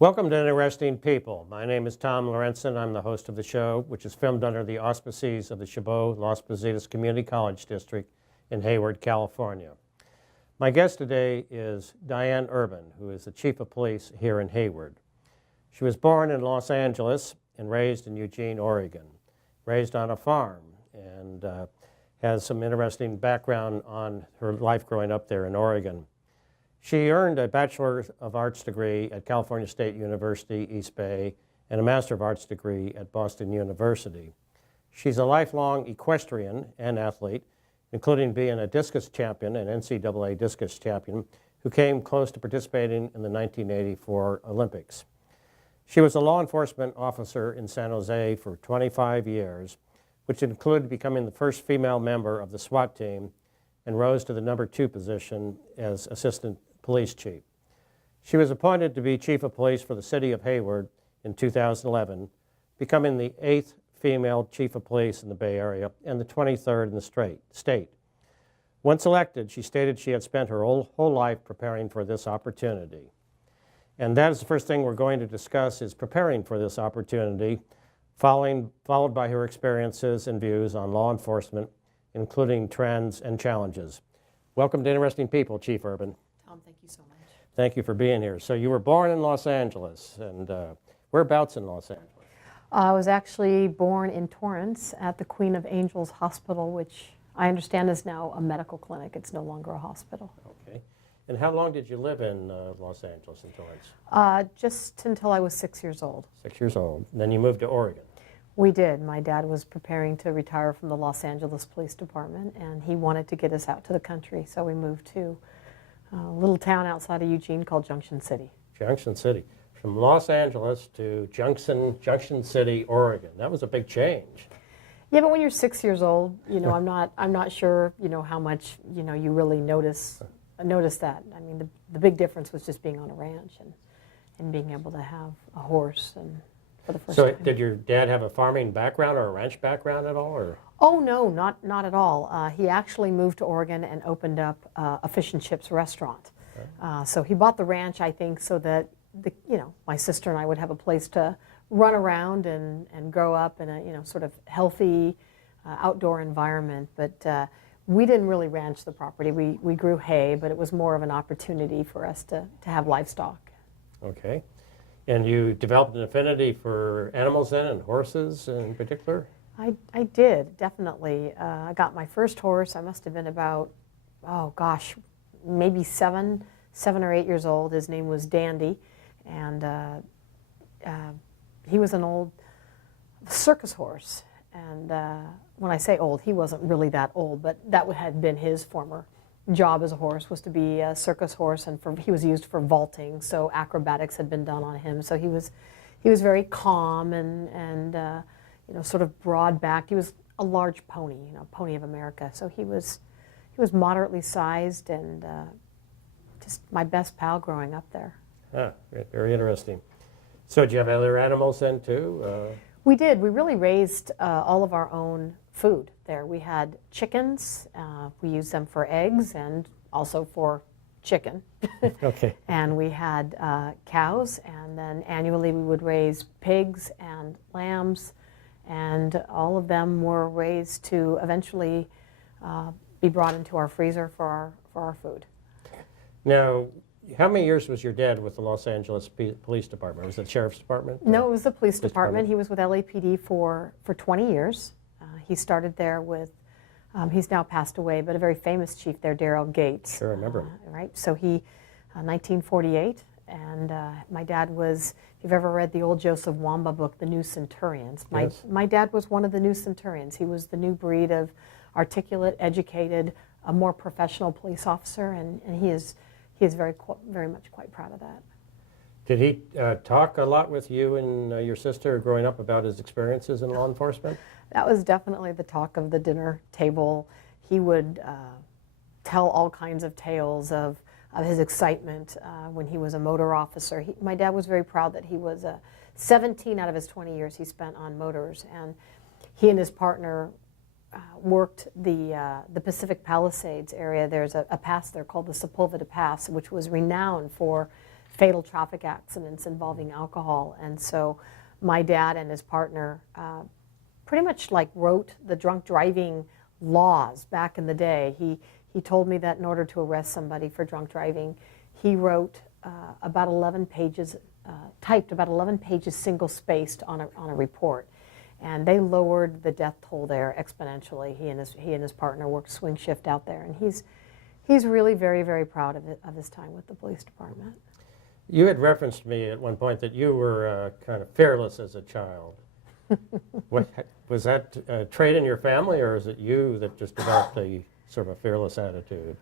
Welcome to Interesting People. My name is Tom Lorentzen. I'm the host of the show, which is filmed under the auspices of the Chabot Los Positas Community College District in Hayward, California. My guest today is Diane Urban, who is the Chief of Police here in Hayward. She was born in Los Angeles and raised in Eugene, Oregon. Raised on a farm and has some interesting background on her life growing up there in Oregon. She earned a Bachelor of Arts degree at California State University, East Bay, and a Master of Arts degree at Boston University. She's a lifelong equestrian and athlete, including being a discus champion, an NCAA discus champion, who came close to participating in the 1984 Olympics. She was a law enforcement officer in San Jose for 25 years, which included becoming the first female member of the SWAT team and rose to the number 2 position as Assistant Police Chief. She was appointed to be Chief of Police for the City of Hayward in 2011, becoming the 8th female Chief of Police in the Bay Area and the 23rd in the state. Once elected, she stated she had spent her whole life preparing for this opportunity. And that is the first thing we're going to discuss, is preparing for this opportunity, followed by her experiences and views on law enforcement, including trends and challenges. Welcome to Interesting People, Chief Urban. Tom, thank you so much. Thank you for being here. So you were born in Los Angeles, and whereabouts in Los Angeles? I was actually born in Torrance at the Queen of Angels Hospital, which I understand is now a medical clinic. It's no longer a hospital. Okay. And how long did you live in Los Angeles and Torrance? Just until I was 6 years old. 6 years old. And then you moved to Oregon. We did. My dad was preparing to retire from the Los Angeles Police Department, and he wanted to get us out to the country, so we moved to a little town outside of Eugene called Junction City. Junction City. From Los Angeles to Junction City, Oregon. That was a big change. Yeah, but when you're 6 years old, you know, I'm not sure, you know, how much, you know, you really notice that. I mean, the big difference was just being on a ranch and being able to have a horse and for the first time. So did your dad have a farming background or a ranch background at all? Or? Oh, no, not at all. He actually moved to Oregon and opened up a fish and chips restaurant. So he bought the ranch, I think, so that, you know, my sister and I would have a place to run around and grow up in a, you know, sort of healthy outdoor environment. But we didn't really ranch the property. We grew hay, but it was more of an opportunity for us to have livestock. Okay. And you developed an affinity for animals then, and horses in particular? I did, definitely. I got my first horse. I must have been about, oh gosh, maybe seven or 8 years old. His name was Dandy, and he was an old circus horse. And when I say old, he wasn't really that old, but that had been his former job as a horse, was to be a circus horse, and he was used for vaulting, so acrobatics had been done on him. So he was very calm and you know, sort of broad-backed. He was a large pony, you know, pony of America. So he was moderately sized and just my best pal growing up there. Ah, very interesting. So did you have other animals then too? We did. We really raised all of our own food there. We had chickens. We used them for eggs and also for chicken. Okay. And we had cows, and then annually we would raise pigs and lambs, and all of them were raised to eventually be brought into our freezer for our food. Now, how many years was your dad with the Los Angeles Police Department? Was it the Sheriff's Department? No, it was the police department. He was with LAPD for 20 years. He started there with, he's now passed away, but a very famous chief there, Darrell Gates. Sure, I remember him. Right, so he, 1948, and my dad was, if you've ever read the old Joseph Wamba book, The New Centurions, my dad was one of the new Centurions. He was the new breed of articulate, educated, a more professional police officer, and he is very much quite proud of that. Did he talk a lot with you and your sister growing up about his experiences in law enforcement? That was definitely the talk of the dinner table. He would tell all kinds of tales of his excitement when he was a motor officer. My dad was very proud that he was 17 out of his 20 years he spent on motors, and he and his partner worked the Pacific Palisades area. There's a pass there called the Sepulveda Pass, which was renowned for fatal traffic accidents involving alcohol. And so my dad and his partner pretty much like wrote the drunk driving laws back in the day. He told me that in order to arrest somebody for drunk driving, he wrote about 11 pages, typed about 11 pages single-spaced on a report. And they lowered the death toll there exponentially. He and his partner worked swing shift out there, and he's really very, very proud of his time with the police department. You had referenced to me at one point that you were kind of fearless as a child. Was that a trait in your family, or is it you that just developed a sort of a fearless attitude?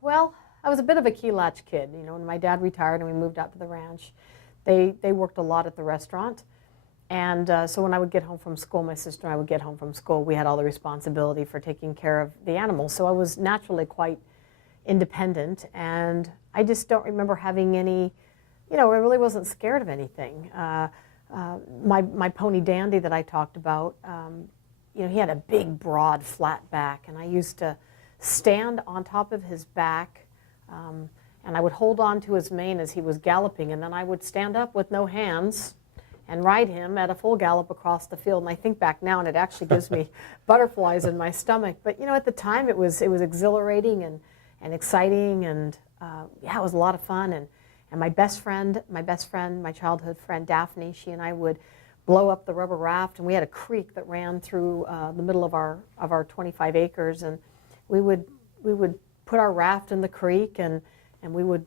Well, I was a bit of a key latch kid. You know, when my dad retired and we moved out to the ranch, they worked a lot at the restaurant. And so when I would get home from school, my sister and I would get home from school, we had all the responsibility for taking care of the animals. So I was naturally quite independent, and I just don't remember having any, you know, I really wasn't scared of anything. My pony Dandy that I talked about, you know, he had a big, broad, flat back, and I used to stand on top of his back, and I would hold on to his mane as he was galloping, and then I would stand up with no hands and ride him at a full gallop across the field. And I think back now, and it actually gives me butterflies in my stomach. But you know, at the time, it was exhilarating and exciting, and yeah, it was a lot of fun. And my best friend, my childhood friend Daphne, she and I would blow up the rubber raft, and we had a creek that ran through the middle of our 25 acres, and we would put our raft in the creek, and we would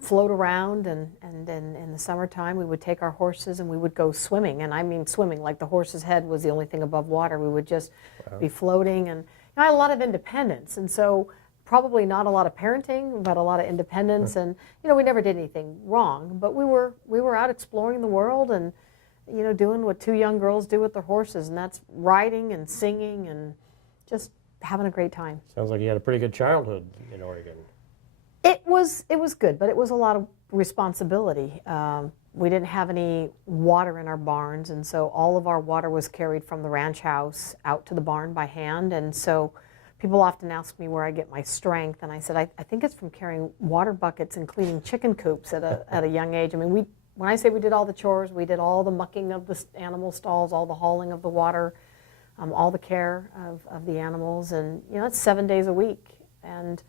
float around, and in the summertime we would take our horses and we would go swimming, and I mean swimming, like the horse's head was the only thing above water. We would just be floating, and you know, I had a lot of independence, and so probably not a lot of parenting, but a lot of independence. And you know, we never did anything wrong, but we were out exploring the world, and you know, doing what two young girls do with their horses, and that's riding and singing and just having a great time. Sounds like you had a pretty good childhood in Oregon. It was good, but it was a lot of responsibility. We didn't have any water in our barns, and so all of our water was carried from the ranch house out to the barn by hand. And so people often ask me where I get my strength, and I said I think it's from carrying water buckets and cleaning chicken coops at a young age. I mean, when I say we did all the chores, we did all the mucking of the animal stalls, all the hauling of the water, all the care of the animals, and you know, it's 7 days a week. And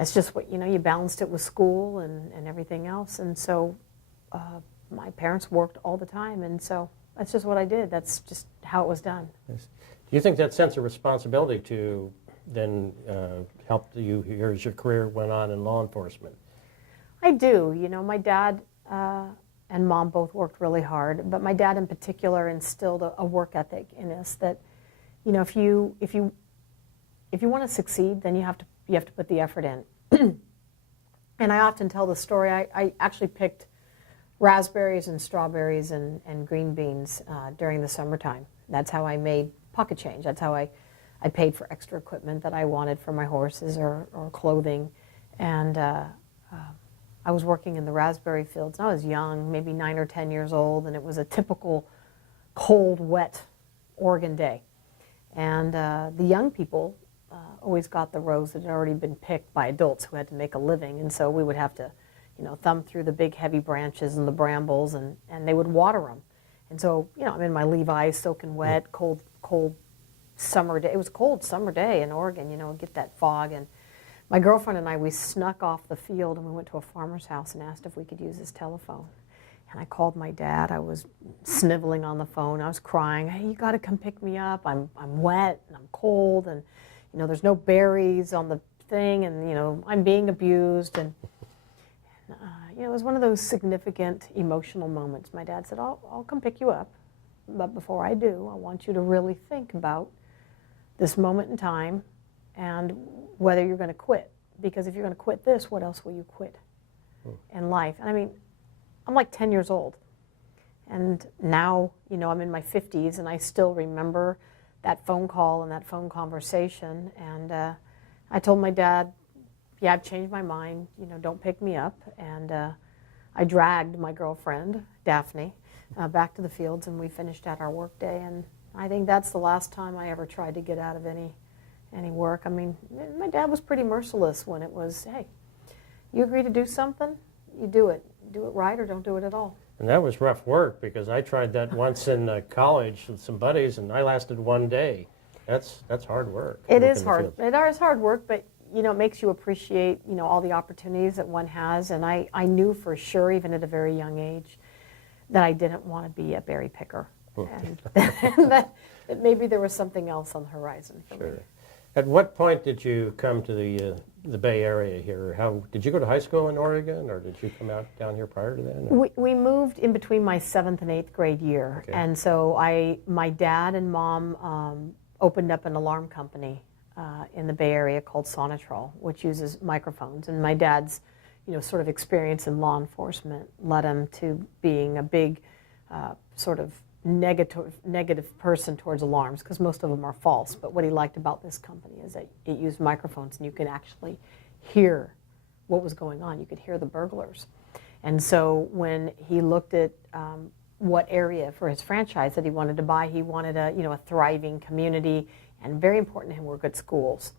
it's just what, you know, you balanced it with school and everything else. And so my parents worked all the time, and so that's just what I did. That's just how it was done. Yes. Do you think that sense of responsibility to then helped you as your career went on in law enforcement? I do. You know, my dad and mom both worked really hard, but my dad in particular instilled a work ethic in us that, you know, if you want to succeed, then you have to put the effort in. And I often tell the story, I actually picked raspberries and strawberries and green beans during the summertime. That's how I made pocket change. That's how I paid for extra equipment that I wanted for my horses or clothing. And I was working in the raspberry fields, and I was young, maybe 9 or 10 years old, and it was a typical cold, wet Oregon day. And the young people always got the rows that had already been picked by adults who had to make a living, and so we would have to, you know, thumb through the big heavy branches and the brambles, and they would water them. And so, you know, I'm in my Levi's, soaking wet, cold summer day. It was a cold summer day in Oregon, you know, get that fog. And my girlfriend and I, we snuck off the field, and we went to a farmer's house and asked if we could use his telephone. And I called my dad. I was sniveling on the phone. I was crying. Hey, you got to come pick me up. I'm wet and I'm cold, and you know, there's no berries on the thing, and you know, I'm being abused. And you know, it was one of those significant emotional moments. My dad said, I'll come pick you up, but before I do, I want you to really think about this moment in time and whether you're going to quit. Because if you're going to quit this, what else will you quit in life? And I mean, I'm like 10 years old, and now, you know, I'm in my 50s, and I still remember that phone call and that phone conversation. And I told my dad, yeah, I've changed my mind, you know, don't pick me up. And I dragged my girlfriend, Daphne, back to the fields, and we finished out our work day. And I think that's the last time I ever tried to get out of any work. I mean, my dad was pretty merciless when it was, hey, you agree to do something, you do it. Do it right or don't do it at all. And that was rough work, because I tried that once in college with some buddies, and I lasted one day. That's hard work. It work is in the hard. field. It is hard work, but you know, it makes you appreciate, you know, all the opportunities that one has. And I knew for sure, even at a very young age, that I didn't want to be a berry picker. And that maybe there was something else on the horizon for me. At what point did you come to the Bay Area here? How did you go to high school in Oregon, or did you come out down here prior to that? We moved in between my 7th and 8th grade year, Okay. and so my dad and mom opened up an alarm company in the Bay Area called Sonatrol, which uses microphones. And my dad's, you know, sort of experience in law enforcement led him to being a big sort of negative person towards alarms, because most of them are false. But what he liked about this company is that it used microphones, and you could actually hear what was going on. You could hear the burglars. And so when he looked at what area for his franchise that he wanted to buy, he wanted a thriving community, and very important to him were good schools.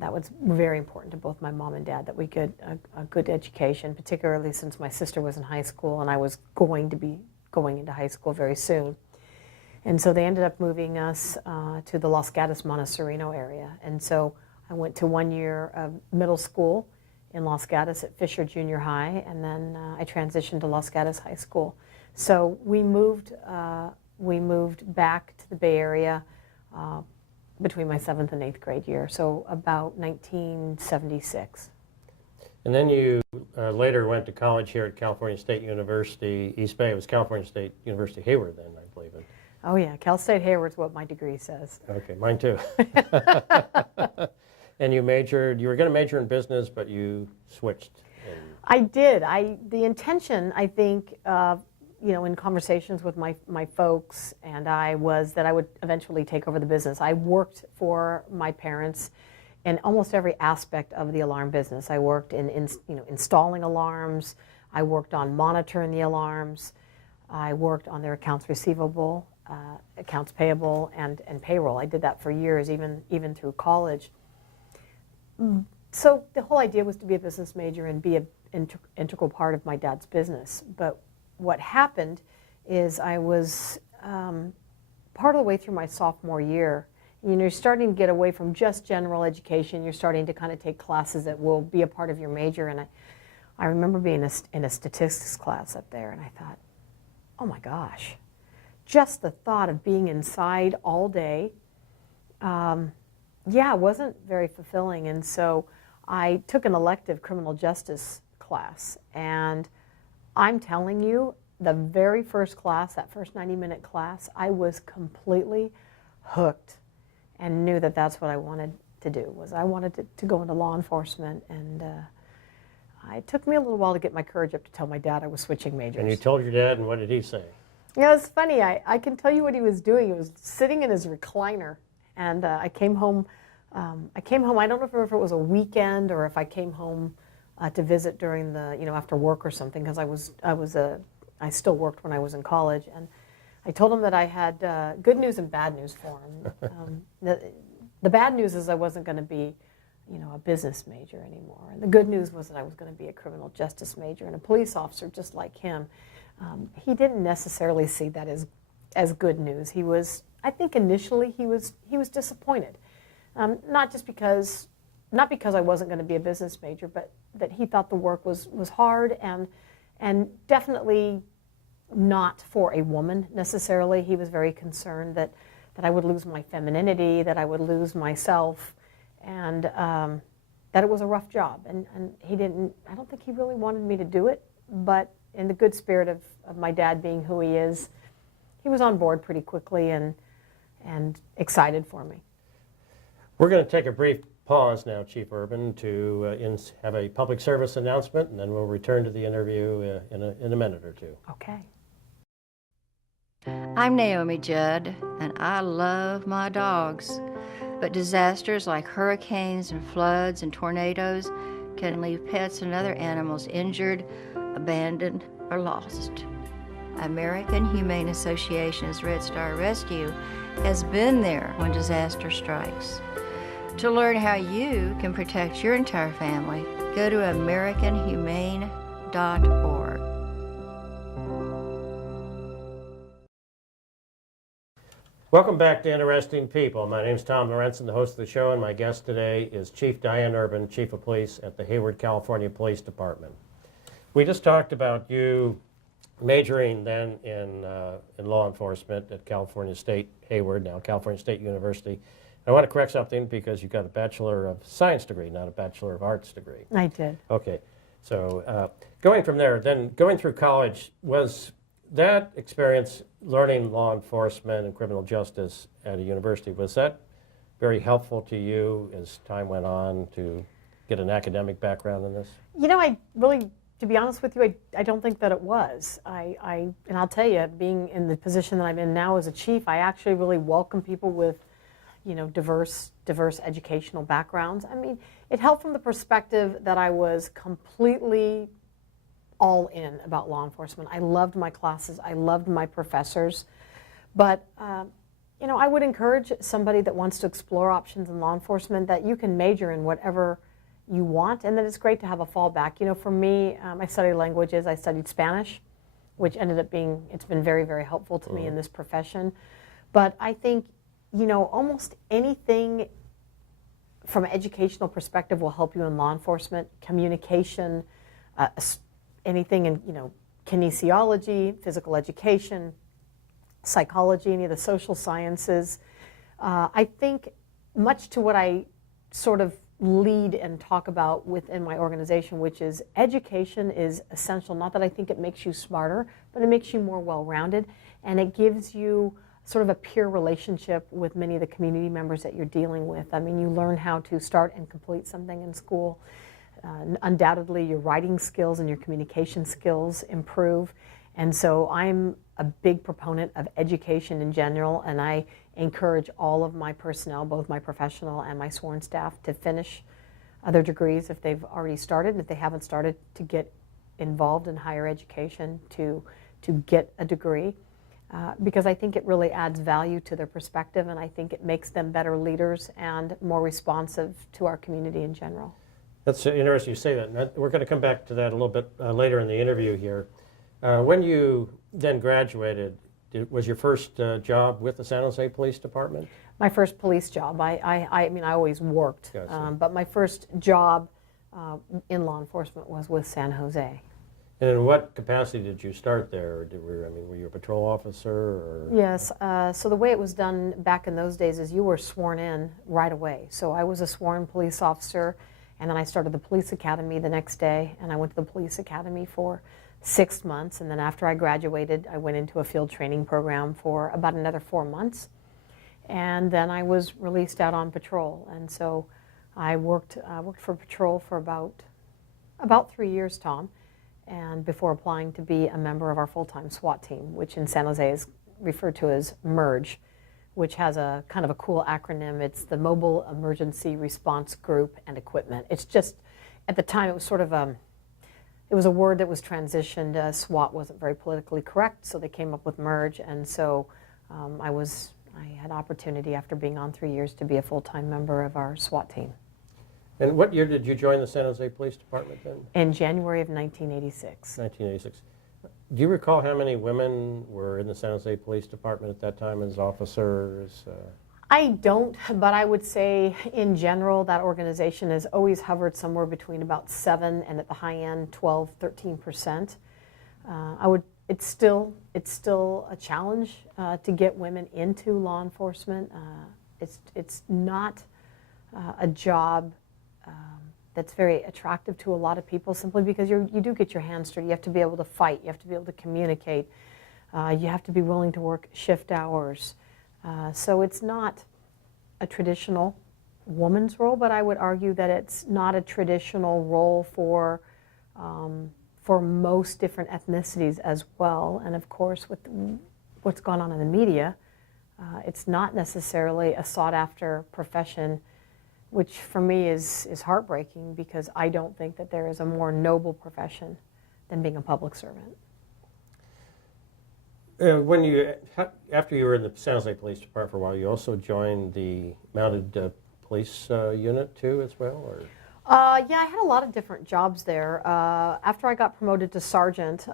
That was very important to both my mom and dad, that we get a good education, particularly since my sister was in high school and I was going to be going into high school very soon. And so they ended up moving us to the Los Gatos Montecito area. And so I went to 1 year of middle school in Los Gatos at Fisher Junior High, and then I transitioned to Los Gatos High School. So we moved back to the Bay Area between my 7th and 8th grade year, so about 1976. And then you later went to college here at California State University, East Bay. It was California State University Hayward then, I believe it. Oh yeah, Cal State Hayward's what my degree says. Okay, mine too. And you were going to major in business, but you switched. I did. The intention, I think, in conversations with my folks and I, was that I would eventually take over the business. I worked for my parents in almost every aspect of the alarm business. I worked in installing alarms. I worked on monitoring the alarms. I worked on their accounts receivable, accounts payable, and payroll. I did that for years, even through college. So the whole idea was to be a business major and be an integral part of my dad's business. But what happened is I was part of the way through my sophomore year. You're starting to get away from just general education. You're starting to kind of take classes that will be a part of your major. And I remember being in a statistics class up there, and I thought, oh my gosh, just the thought of being inside all day, it wasn't very fulfilling. And so I took an elective criminal justice class. And I'm telling you, the very first class, that first 90-minute class, I was completely hooked and knew that that's what I wanted to do. I wanted to go into law enforcement. And it took me a little while to get my courage up to tell my dad I was switching majors. And you told your dad, and what did he say? Yeah, it's funny. I can tell you what he was doing. He was sitting in his recliner, and I came home. I don't know if it was a weekend or if I came home to visit during the, after work or something, because I still worked when I was in college. And I told him that I had good news and bad news for him. The bad news is I wasn't going to be, a business major anymore. And the good news was that I was going to be a criminal justice major and a police officer just like him. He didn't necessarily see that as good news. He was, I think initially he was disappointed. Not because I wasn't going to be a business major, but that he thought the work was hard and definitely not for a woman necessarily. He was very concerned that I would lose my femininity, that I would lose myself, and that it was a rough job. And I don't think he really wanted me to do it, but in the good spirit of my dad being who he is, he was on board pretty quickly and excited for me. We're going to take a brief pause now, Chief Urban, to have a public service announcement, and then we'll return to the interview in a minute or two. Okay. I'm Naomi Judd, and I love my dogs. But disasters like hurricanes and floods and tornadoes can leave pets and other animals injured, abandoned, or lost. American Humane Association's Red Star Rescue has been there when disaster strikes. To learn how you can protect your entire family, go to AmericanHumane.org. www.interestingpeople.org. Welcome back to Interesting People. My name is Tom Lorentzen, the host of the show, and my guest today is Chief Diane Urban, Chief of Police at the Hayward, California Police Department. We just talked about you majoring then in law enforcement at California State, Hayward, now California State University. I want to correct something because you got a Bachelor of Science degree, not a Bachelor of Arts degree. I did. Okay, so going from there, then going through college, was that experience learning law enforcement and criminal justice at a university, was that very helpful to you as time went on to get an academic background in this? You know, I really, to be honest with you, I don't think that it was. And I'll tell you, being in the position that I'm in now as a chief, I actually really welcome people with, you know, diverse educational backgrounds. I mean, it helped from the perspective that I was completely all in about law enforcement. I loved my classes. I loved my professors. But, you know, I would encourage somebody that wants to explore options in law enforcement that you can major in whatever you want, and then it's great to have a fallback. You know, for me, I studied languages. I studied Spanish, which ended up being, it's been very, very helpful to me in this profession. But I think, you know, almost anything from an educational perspective will help you in law enforcement, communication, anything in, you know, kinesiology, physical education, psychology, any of the social sciences. I think much to what I sort of lead and talk about within my organization, which is education is essential. Not that I think it makes you smarter, but it makes you more well-rounded, and it gives you sort of a peer relationship with many of the community members that you're dealing with. I mean, you learn how to start and complete something in school. Undoubtedly, your writing skills and your communication skills improve. And so I'm a big proponent of education in general, and I encourage all of my personnel, both my professional and my sworn staff, to finish other degrees if they've already started, and if they haven't started, to get involved in higher education, to get a degree. Because I think it really adds value to their perspective, and I think it makes them better leaders and more responsive to our community in general. That's interesting you say that. And we're going to come back to that a little bit later in the interview here. When you then graduated, was your first job with the San Jose Police Department? My first police job. I mean, I always worked, Gotcha. but my first job in law enforcement was with San Jose. And in what capacity did you start there? Were you a patrol officer? Or? Yes. So the way it was done back in those days is you were sworn in right away. So I was a sworn police officer, and then I started the police academy the next day, and I went to the police academy for 6 months, and then after I graduated, I went into a field training program for about another 4 months, and then I was released out on patrol. And so I worked for patrol for about 3 years, Tom, and before applying to be a member of our full-time SWAT team, which in San Jose is referred to as MERGE, which has a kind of a cool acronym. It's the Mobile Emergency Response Group and Equipment. It's just, at the time, it was sort of it was a word that was transitioned. SWAT wasn't very politically correct, so they came up with MERGE, and so I had opportunity after being on 3 years to be a full-time member of our SWAT team. And what year did you join the San Jose Police Department then? In January of 1986. 1986. Do you recall how many women were in the San Jose Police Department at that time as officers? I don't, but I would say in general that organization has always hovered somewhere between about 7 and at the high end 12, 13%. It's still a challenge to get women into law enforcement. It's not a job that's very attractive to a lot of people, simply because you do get your hands dirty. You have to be able to fight. You have to be able to communicate. You have to be willing to work shift hours. So it's not a traditional woman's role, but I would argue that it's not a traditional role for most different ethnicities as well. And of course, with what's gone on in the media, it's not necessarily a sought-after profession, which for me is heartbreaking, because I don't think that there is a more noble profession than being a public servant. After you were in the San Jose Police Department for a while, you also joined the Mounted Police Unit too, as well? Or? Yeah, I had a lot of different jobs there. After I got promoted to sergeant,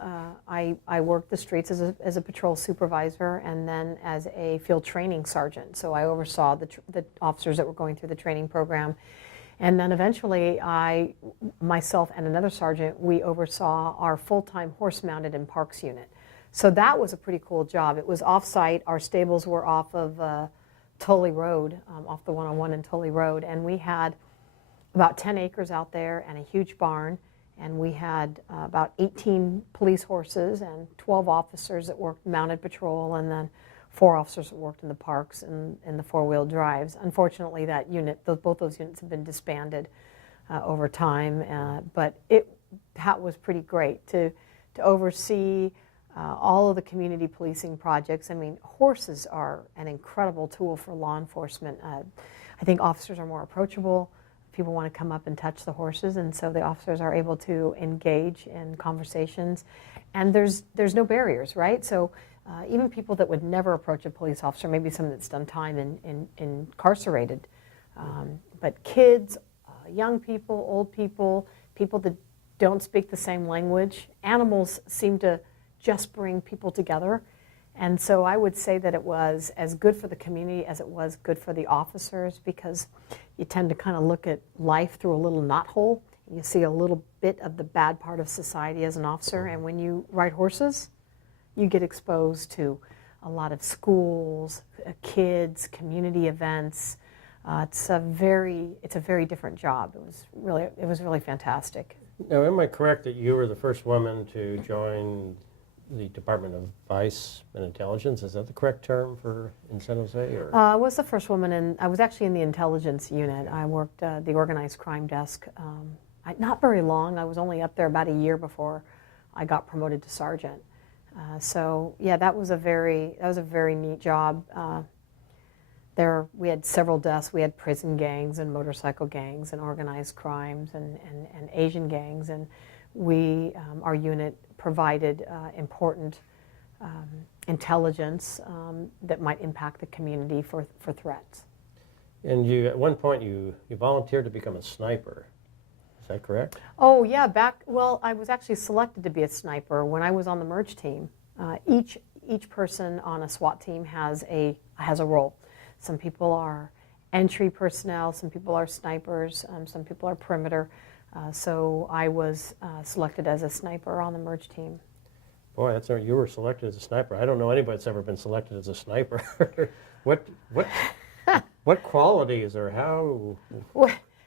I worked the streets as a patrol supervisor and then as a field training sergeant. So I oversaw the officers that were going through the training program. And then eventually myself and another sergeant, we oversaw our full-time horse-mounted and parks unit. So that was a pretty cool job. It was off-site. Our stables were off of Tully Road, off the 101 in Tully Road. And we had about 10 acres out there and a huge barn, and we had about 18 police horses and 12 officers that worked mounted patrol, and then 4 officers that worked in the parks and in the four-wheel drives. Unfortunately, both those units have been disbanded over time, but that was pretty great to oversee all of the community policing projects. I mean, horses are an incredible tool for law enforcement. I think officers are more approachable. People want to come up and touch the horses, and so the officers are able to engage in conversations, and there's no barriers, right? So even people that would never approach a police officer, maybe someone that's done time incarcerated, but kids, young people, old people, people that don't speak the same language, animals seem to just bring people together. And so I would say that it was as good for the community as it was good for the officers, because you tend to kind of look at life through a little knothole. You see a little bit of the bad part of society as an officer, and when you ride horses, you get exposed to a lot of schools, kids, community events. It's a very different job. It was really fantastic. Now, am I correct that you were the first woman to join the Department of Vice and Intelligence? Is that the correct term in San Jose? Or? I was the first woman, and I was actually in the intelligence unit. I worked the organized crime desk. Not very long. I was only up there about a year before I got promoted to sergeant. So yeah, that was a very neat job. We had several desks. We had prison gangs and motorcycle gangs and organized crimes and Asian gangs, and our unit provided important intelligence that might impact the community for threats. And at one point you volunteered to become a sniper. Is that correct? Oh yeah, I was actually selected to be a sniper when I was on the merge team. Each person on a SWAT team has a role. Some people are entry personnel, some people are snipers, some people are perimeter. So I was selected as a sniper on the merge team. Boy, you were selected as a sniper. I don't know anybody that's ever been selected as a sniper. What qualities or how?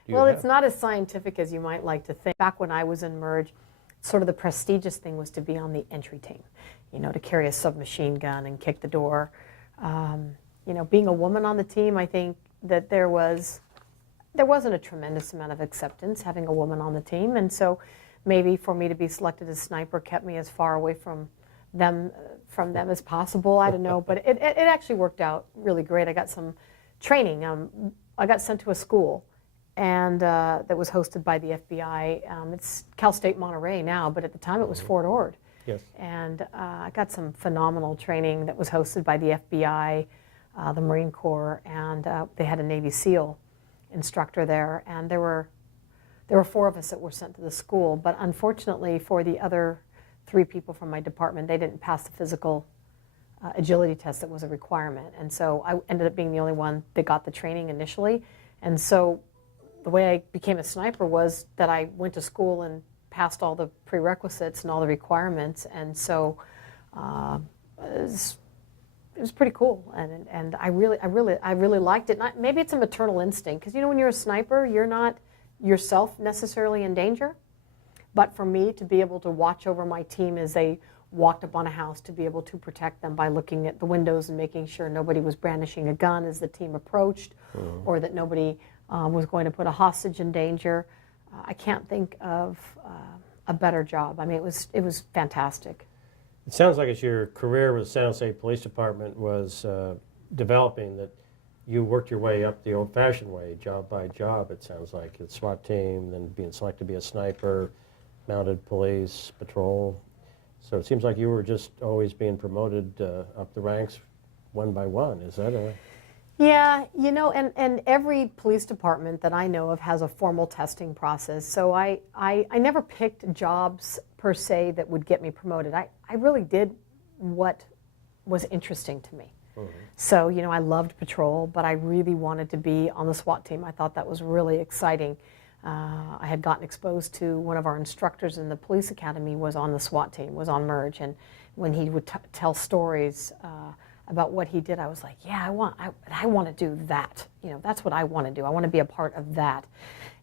Well, it's not as scientific as you might like to think. Back when I was in merge, sort of the prestigious thing was to be on the entry team, to carry a submachine gun and kick the door. Being a woman on the team, I think that there wasn't a tremendous amount of acceptance having a woman on the team, and so maybe for me to be selected as sniper kept me as far away from them as possible. I don't know, but it actually worked out really great. I got some training. I got sent to a school, and that was hosted by the FBI. It's Cal State Monterey now, but at the time it was Fort Ord. Yes. And I got some phenomenal training that was hosted by the FBI, the Marine Corps, and they had a Navy SEAL instructor there, and there were 4 of us that were sent to the school, but unfortunately for the other 3 people from my department, they didn't pass the physical agility test that was a requirement, and so I ended up being the only one that got the training initially. And so the way I became a sniper was that I went to school and passed all the prerequisites and all the requirements, and so it was pretty cool, and I really liked it. Maybe it's a maternal instinct, because when you're a sniper, you're not yourself necessarily in danger, but for me to be able to watch over my team as they walked up on a house, to be able to protect them by looking at the windows and making sure nobody was brandishing a gun as the team approached, or that nobody was going to put a hostage in danger. I can't think of a better job. I mean, it was fantastic. It sounds like as your career with the San Jose Police Department was developing, that you worked your way up the old-fashioned way, job by job, it sounds like. The SWAT team, then being selected to be a sniper, mounted police, patrol. So it seems like you were just always being promoted up the ranks one by one. Is that a... Yeah, you know, and every police department that I know of has a formal testing process. So I never picked jobs per se that would get me promoted. I really did what was interesting to me. So, you know, I loved patrol, but I really wanted to be on the SWAT team. I thought that was really exciting. I had gotten exposed to one of our instructors in the police academy was on the SWAT team, was on Merge, and when he would tell stories about what he did, I was like, yeah, I want to do that. You know, that's what I want to do. I want to be a part of that.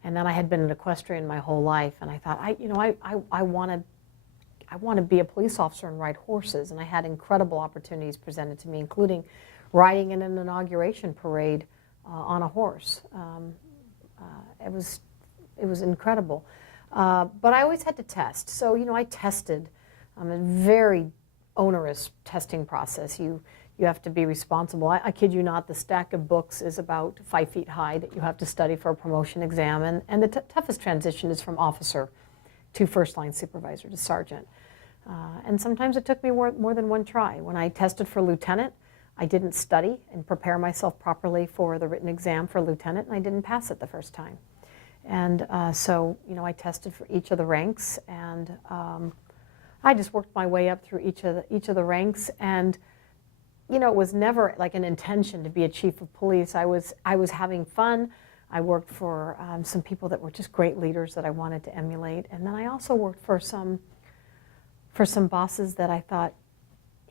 And then I had been an equestrian my whole life, and I thought, I want to be a police officer and ride horses. And I had incredible opportunities presented to me, including riding in an inauguration parade on a horse. It was incredible. But I always had to test. So, you know, I tested a very onerous testing process. You have to be responsible. I kid you not, the stack of books is about 5 feet high that you have to study for a promotion exam. And the toughest transition is from officer to first line supervisor to sergeant. And sometimes it took me more than one try. When I tested for lieutenant, I didn't study and prepare myself properly for the written exam for lieutenant, and I didn't pass it the first time. And so, you know, I tested for each of the ranks, and I just worked my way up through each of the ranks. And you know, it was never like an intention to be a chief of police. I was having fun. I worked for some people that were just great leaders that I wanted to emulate, and then I also worked for some bosses that I thought,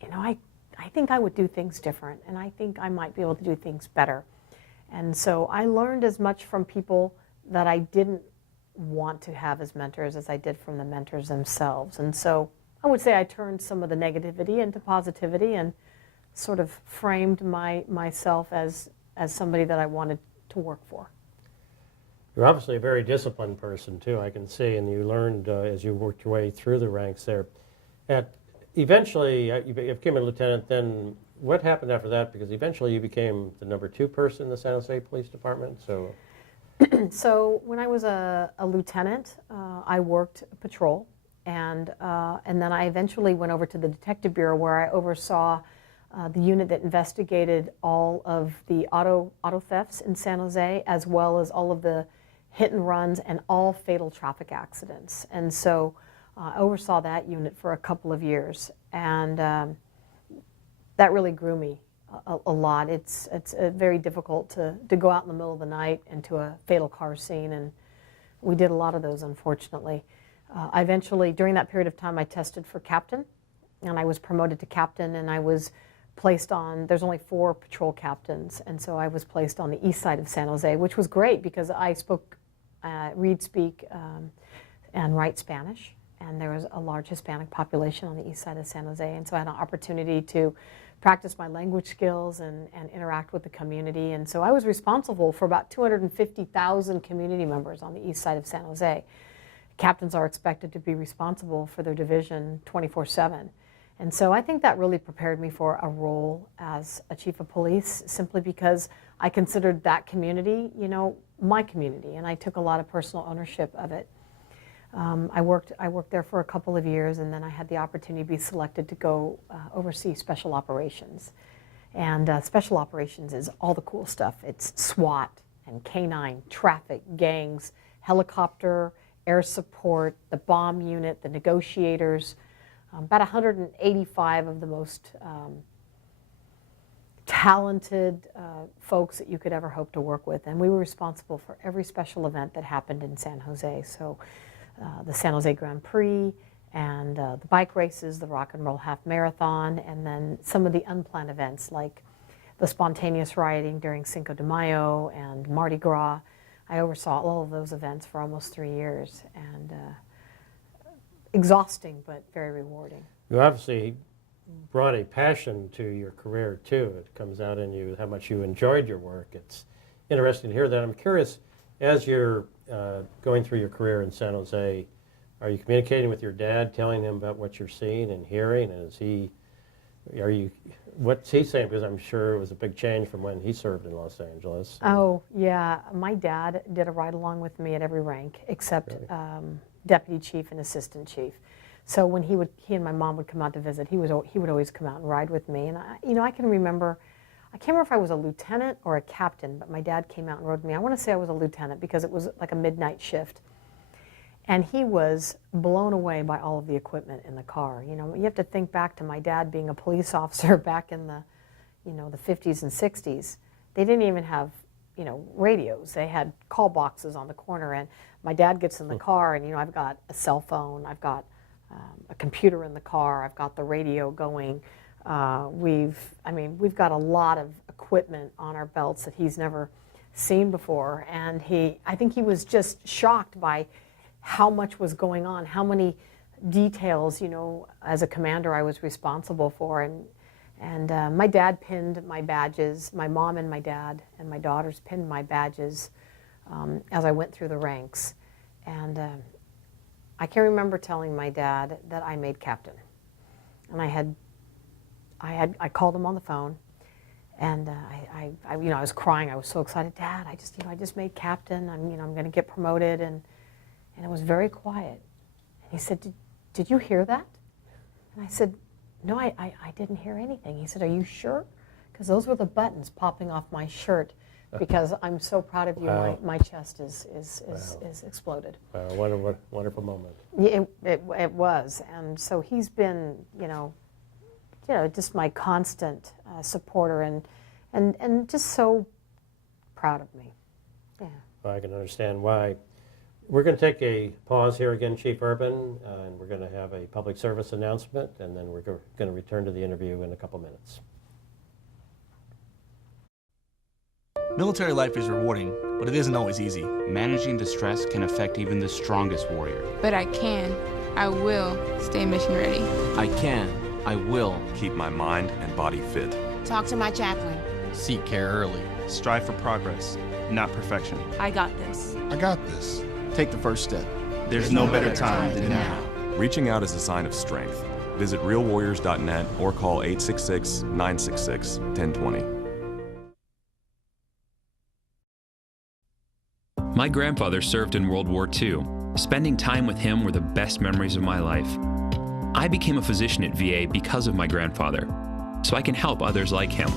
you know, I think I would do things different, and I think I might be able to do things better. And so I learned as much from people that I didn't want to have as mentors as I did from the mentors themselves. And so I would say I turned some of the negativity into positivity and sort of framed myself as somebody that I wanted to work for. You're obviously a very disciplined person too, I can see, and you learned as you worked your way through the ranks there. Eventually, you became a lieutenant. Then what happened after that? Because eventually you became the number 2 person in the San Jose Police Department. So, so when I was a lieutenant, I worked patrol, and then I eventually went over to the Detective Bureau, where I oversaw the unit that investigated all of the auto thefts in San Jose, as well as all of the hit and runs and all fatal traffic accidents. And so I oversaw that unit for a couple of years, and that really grew me a lot. It's very difficult to go out in the middle of the night into a fatal car scene, and we did a lot of those, unfortunately. I eventually, during that period of time, I tested for captain, and I was promoted to captain, and I was placed on, there's only 4 patrol captains, and so I was placed on the east side of San Jose, which was great because I spoke, read, speak, and write Spanish, and there was a large Hispanic population on the east side of San Jose, and so I had an opportunity to practice my language skills and interact with the community. And so I was responsible for about 250,000 community members on the east side of San Jose. Captains are expected to be responsible for their division 24/7. And so I think that really prepared me for a role as a chief of police, simply because I considered that community, you know, my community, and I took a lot of personal ownership of it. I worked there for a couple of years, and then I had the opportunity to be selected to go oversee special operations. And special operations is all the cool stuff. It's SWAT and K-9, traffic, gangs, helicopter, air support, the bomb unit, the negotiators, about 185 of the most talented folks that you could ever hope to work with. And we were responsible for every special event that happened in San Jose. So the San Jose Grand Prix, and the bike races, the Rock and Roll Half Marathon, and then some of the unplanned events like the spontaneous rioting during Cinco de Mayo and Mardi Gras. I oversaw all of those events for almost 3 years, and exhausting but very rewarding. you obviously brought a passion to your career too. It comes out in you how much you enjoyed your work. It's interesting to hear that. I'm curious, as you're going through your career in San Jose, are you communicating with your dad, telling him about what you're seeing and hearing? And what's he saying? Because I'm sure it was a big change from when he served in Los Angeles. Oh, yeah. My dad did a ride-along with me at every rank except deputy chief and assistant chief. So when he and my mom would come out to visit, he would always come out and ride with me. And I can remember I can't remember if I was a lieutenant or a captain, but my dad came out and rode me. I want to say I was a lieutenant because it was like a midnight shift. And he was blown away by all of the equipment in the car. You know, you have to think back to my dad being a police officer back in the, you know, the 50s and 60s. They didn't even have, you know, radios. They had call boxes on the corner. And my dad gets in the car and, you know, I've got a cell phone, I've got a computer in the car, I've got the radio going. We've got a lot of equipment on our belts that he's never seen before. And I think he was just shocked by how much was going on, how many details, you know, as a commander I was responsible for. And my dad pinned my badges, my mom and my dad and my daughters pinned my badges as I went through the ranks. And I can remember telling my dad that I made captain. And I called him on the phone, and I was crying. I was so excited. Dad, I just made captain. I'm going to get promoted. And it was very quiet. And he said, did you hear that? And I said, no, I didn't hear anything. He said, are you sure? Because those were the buttons popping off my shirt, because I'm so proud of you. Wow. My chest is exploded. Wow, what a wonderful moment. It was. And so he's been, just my constant supporter and just so proud of me. Yeah. Well, I can understand why. We're going to take a pause here again, Chief Urban, and we're going to have a public service announcement, and then we're going to return to the interview in a couple minutes. Military life is rewarding, but it isn't always easy. Managing the stress can affect even the strongest warrior. But I will stay mission ready. I will keep my mind and body fit. Talk to my chaplain. Seek care early. Strive for progress, not perfection. I got this. I got this. Take the first step. There's no better time than now. Reaching out is a sign of strength. Visit realwarriors.net or call 866-966-1020. My grandfather served in World War II. Spending time with him were the best memories of my life. I became a physician at VA because of my grandfather, so I can help others like him.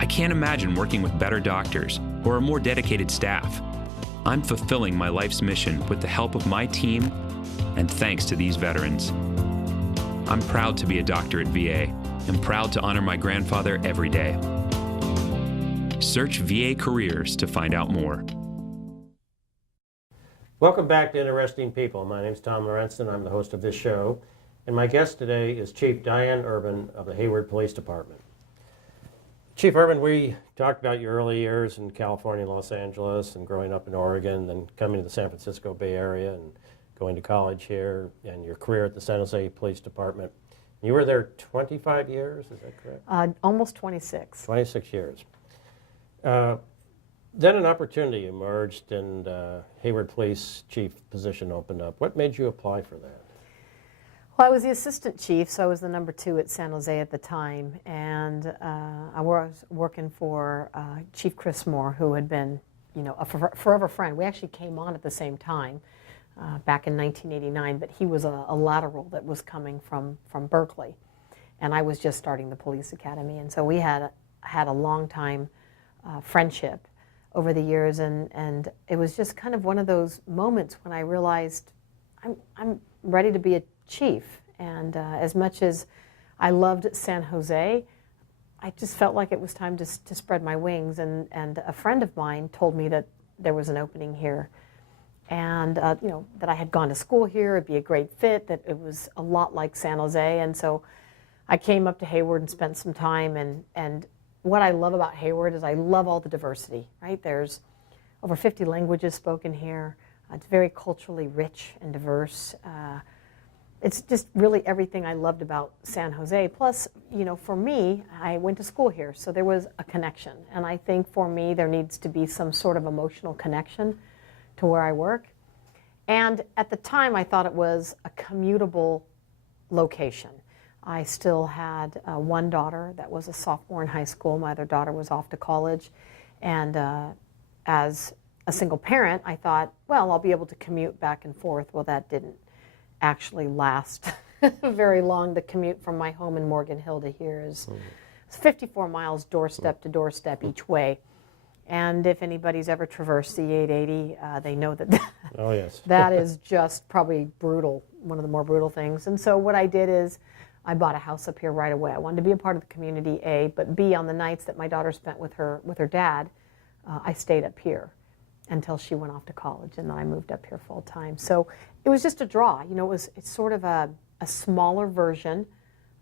I can't imagine working with better doctors or a more dedicated staff. I'm fulfilling my life's mission with the help of my team and thanks to these veterans. I'm proud to be a doctor at VA and proud to honor my grandfather every day. Search VA Careers to find out more. Welcome back to Interesting People. My name is Tom Lorentzen. I'm the host of this show. And my guest today is Chief Diane Urban of the Hayward Police Department. Chief Urban, we talked about your early years in California, Los Angeles, and growing up in Oregon, then coming to the San Francisco Bay Area and going to college here, and your career at the San Jose Police Department. You were there 25 years, is that correct? Almost 26. 26 years. Then an opportunity emerged and Hayward Police Chief position opened up. What made you apply for that? Well, I was the assistant chief, so I was the number 2 at San Jose at the time, and I was working for Chief Chris Moore, who had been, a forever friend. We actually came on at the same time back in 1989, but he was a lateral that was coming from Berkeley, and I was just starting the police academy, and so we had a long time friendship over the years, and it was just kind of one of those moments when I realized I'm ready to be a chief. And as much as I loved San Jose, I just felt like it was time to spread my wings. And a friend of mine told me that there was an opening here, and that I had gone to school here. It'd be a great fit. That it was a lot like San Jose, and so I came up to Hayward and spent some time. And what I love about Hayward is I love all the diversity. Right, there's over 50 languages spoken here. It's very culturally rich and diverse. It's just really everything I loved about San Jose. Plus, for me, I went to school here, so there was a connection. And I think for me, there needs to be some sort of emotional connection to where I work. And at the time, I thought it was a commutable location. I still had one daughter that was a sophomore in high school. My other daughter was off to college. And as a single parent, I thought, well, I'll be able to commute back and forth. Well, that didn't actually last very long. The commute from my home in Morgan Hill to here is It's 54 miles doorstep to doorstep each way. And if anybody's ever traversed the 880, they know that Oh, yes. that is just probably brutal, one of the more brutal things. And so what I did is I bought a house up here right away. I wanted to be a part of the community, A, but B, on the nights that my daughter spent with her dad, I stayed up here until she went off to college, and then I moved up here full time. So it was just a draw. You know, it's sort of a smaller version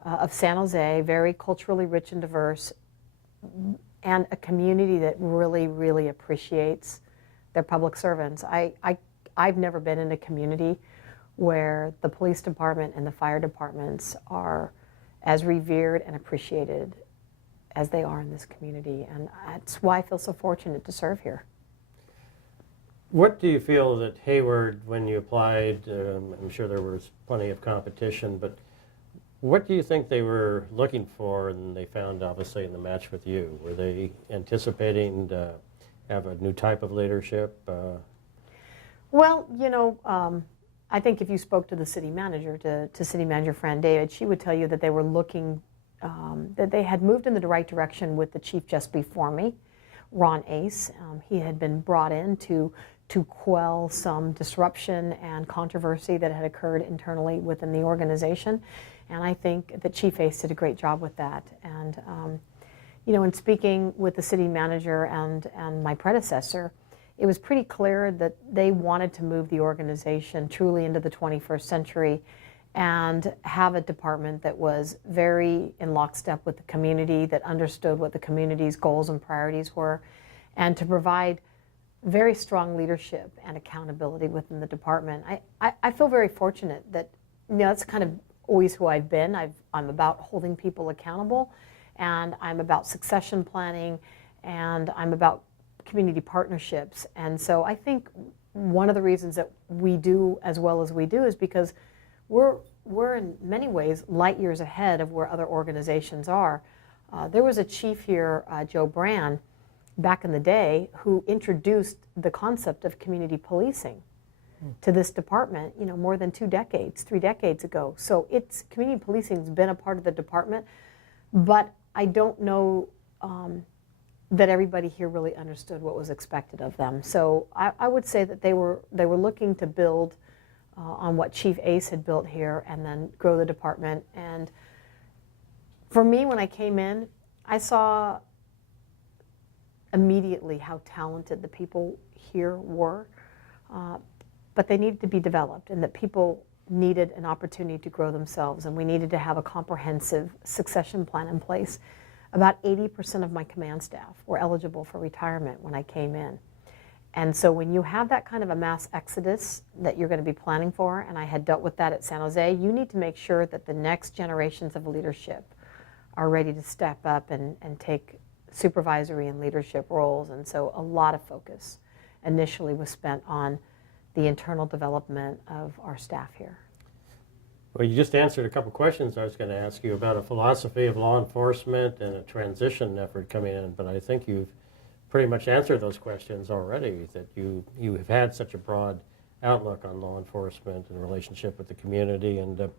of San Jose, very culturally rich and diverse, and a community that really, really appreciates their public servants. I've never been in a community where the police department and the fire departments are as revered and appreciated as they are in this community. And that's why I feel so fortunate to serve here. What do you feel that Hayward, when you applied, I'm sure there was plenty of competition, but what do you think they were looking for and they found obviously in the match with you? Were they anticipating to have a new type of leadership? Well, you know, I think if you spoke to the city manager, to City Manager Fran David, she would tell you that they were looking, that they had moved in the right direction with the chief just before me, Ron Ace. He had been brought in to quell some disruption and controversy that had occurred internally within the organization. And I think that Chief Ace did a great job with that. And, you know, in speaking with the city manager and my predecessor, it was pretty clear that they wanted to move the organization truly into the 21st century and have a department that was very in lockstep with the community, that understood what the community's goals and priorities were, and to provide very strong leadership and accountability within the department. I feel very fortunate that, you know, that's kind of always who I've been. I'm about holding people accountable, and I'm about succession planning, and I'm about community partnerships. And so I think one of the reasons that we do as well as we do is because we're in many ways light years ahead of where other organizations are. There was a chief here, Joe Brand, back in the day, who introduced the concept of community policing to this department, you know, more than 3 decades ago. So community policing has been a part of the department, but I don't know that everybody here really understood what was expected of them. So I would say that they were looking to build on what Chief Ace had built here and then grow the department. And for me, when I came in, I saw immediately how talented the people here were, but they needed to be developed, and that people needed an opportunity to grow themselves, and we needed to have a comprehensive succession plan in place. About 80% of my command staff were eligible for retirement when I came in. And so when you have that kind of a mass exodus that you're going to be planning for, and I had dealt with that at San Jose, you need to make sure that the next generations of leadership are ready to step up and take supervisory and leadership roles. And so a lot of focus initially was spent on the internal development of our staff here. Well, you just answered a couple questions I was going to ask you about a philosophy of law enforcement and a transition effort coming in, but I think you've pretty much answered those questions already, that you have had such a broad outlook on law enforcement and relationship with the community, and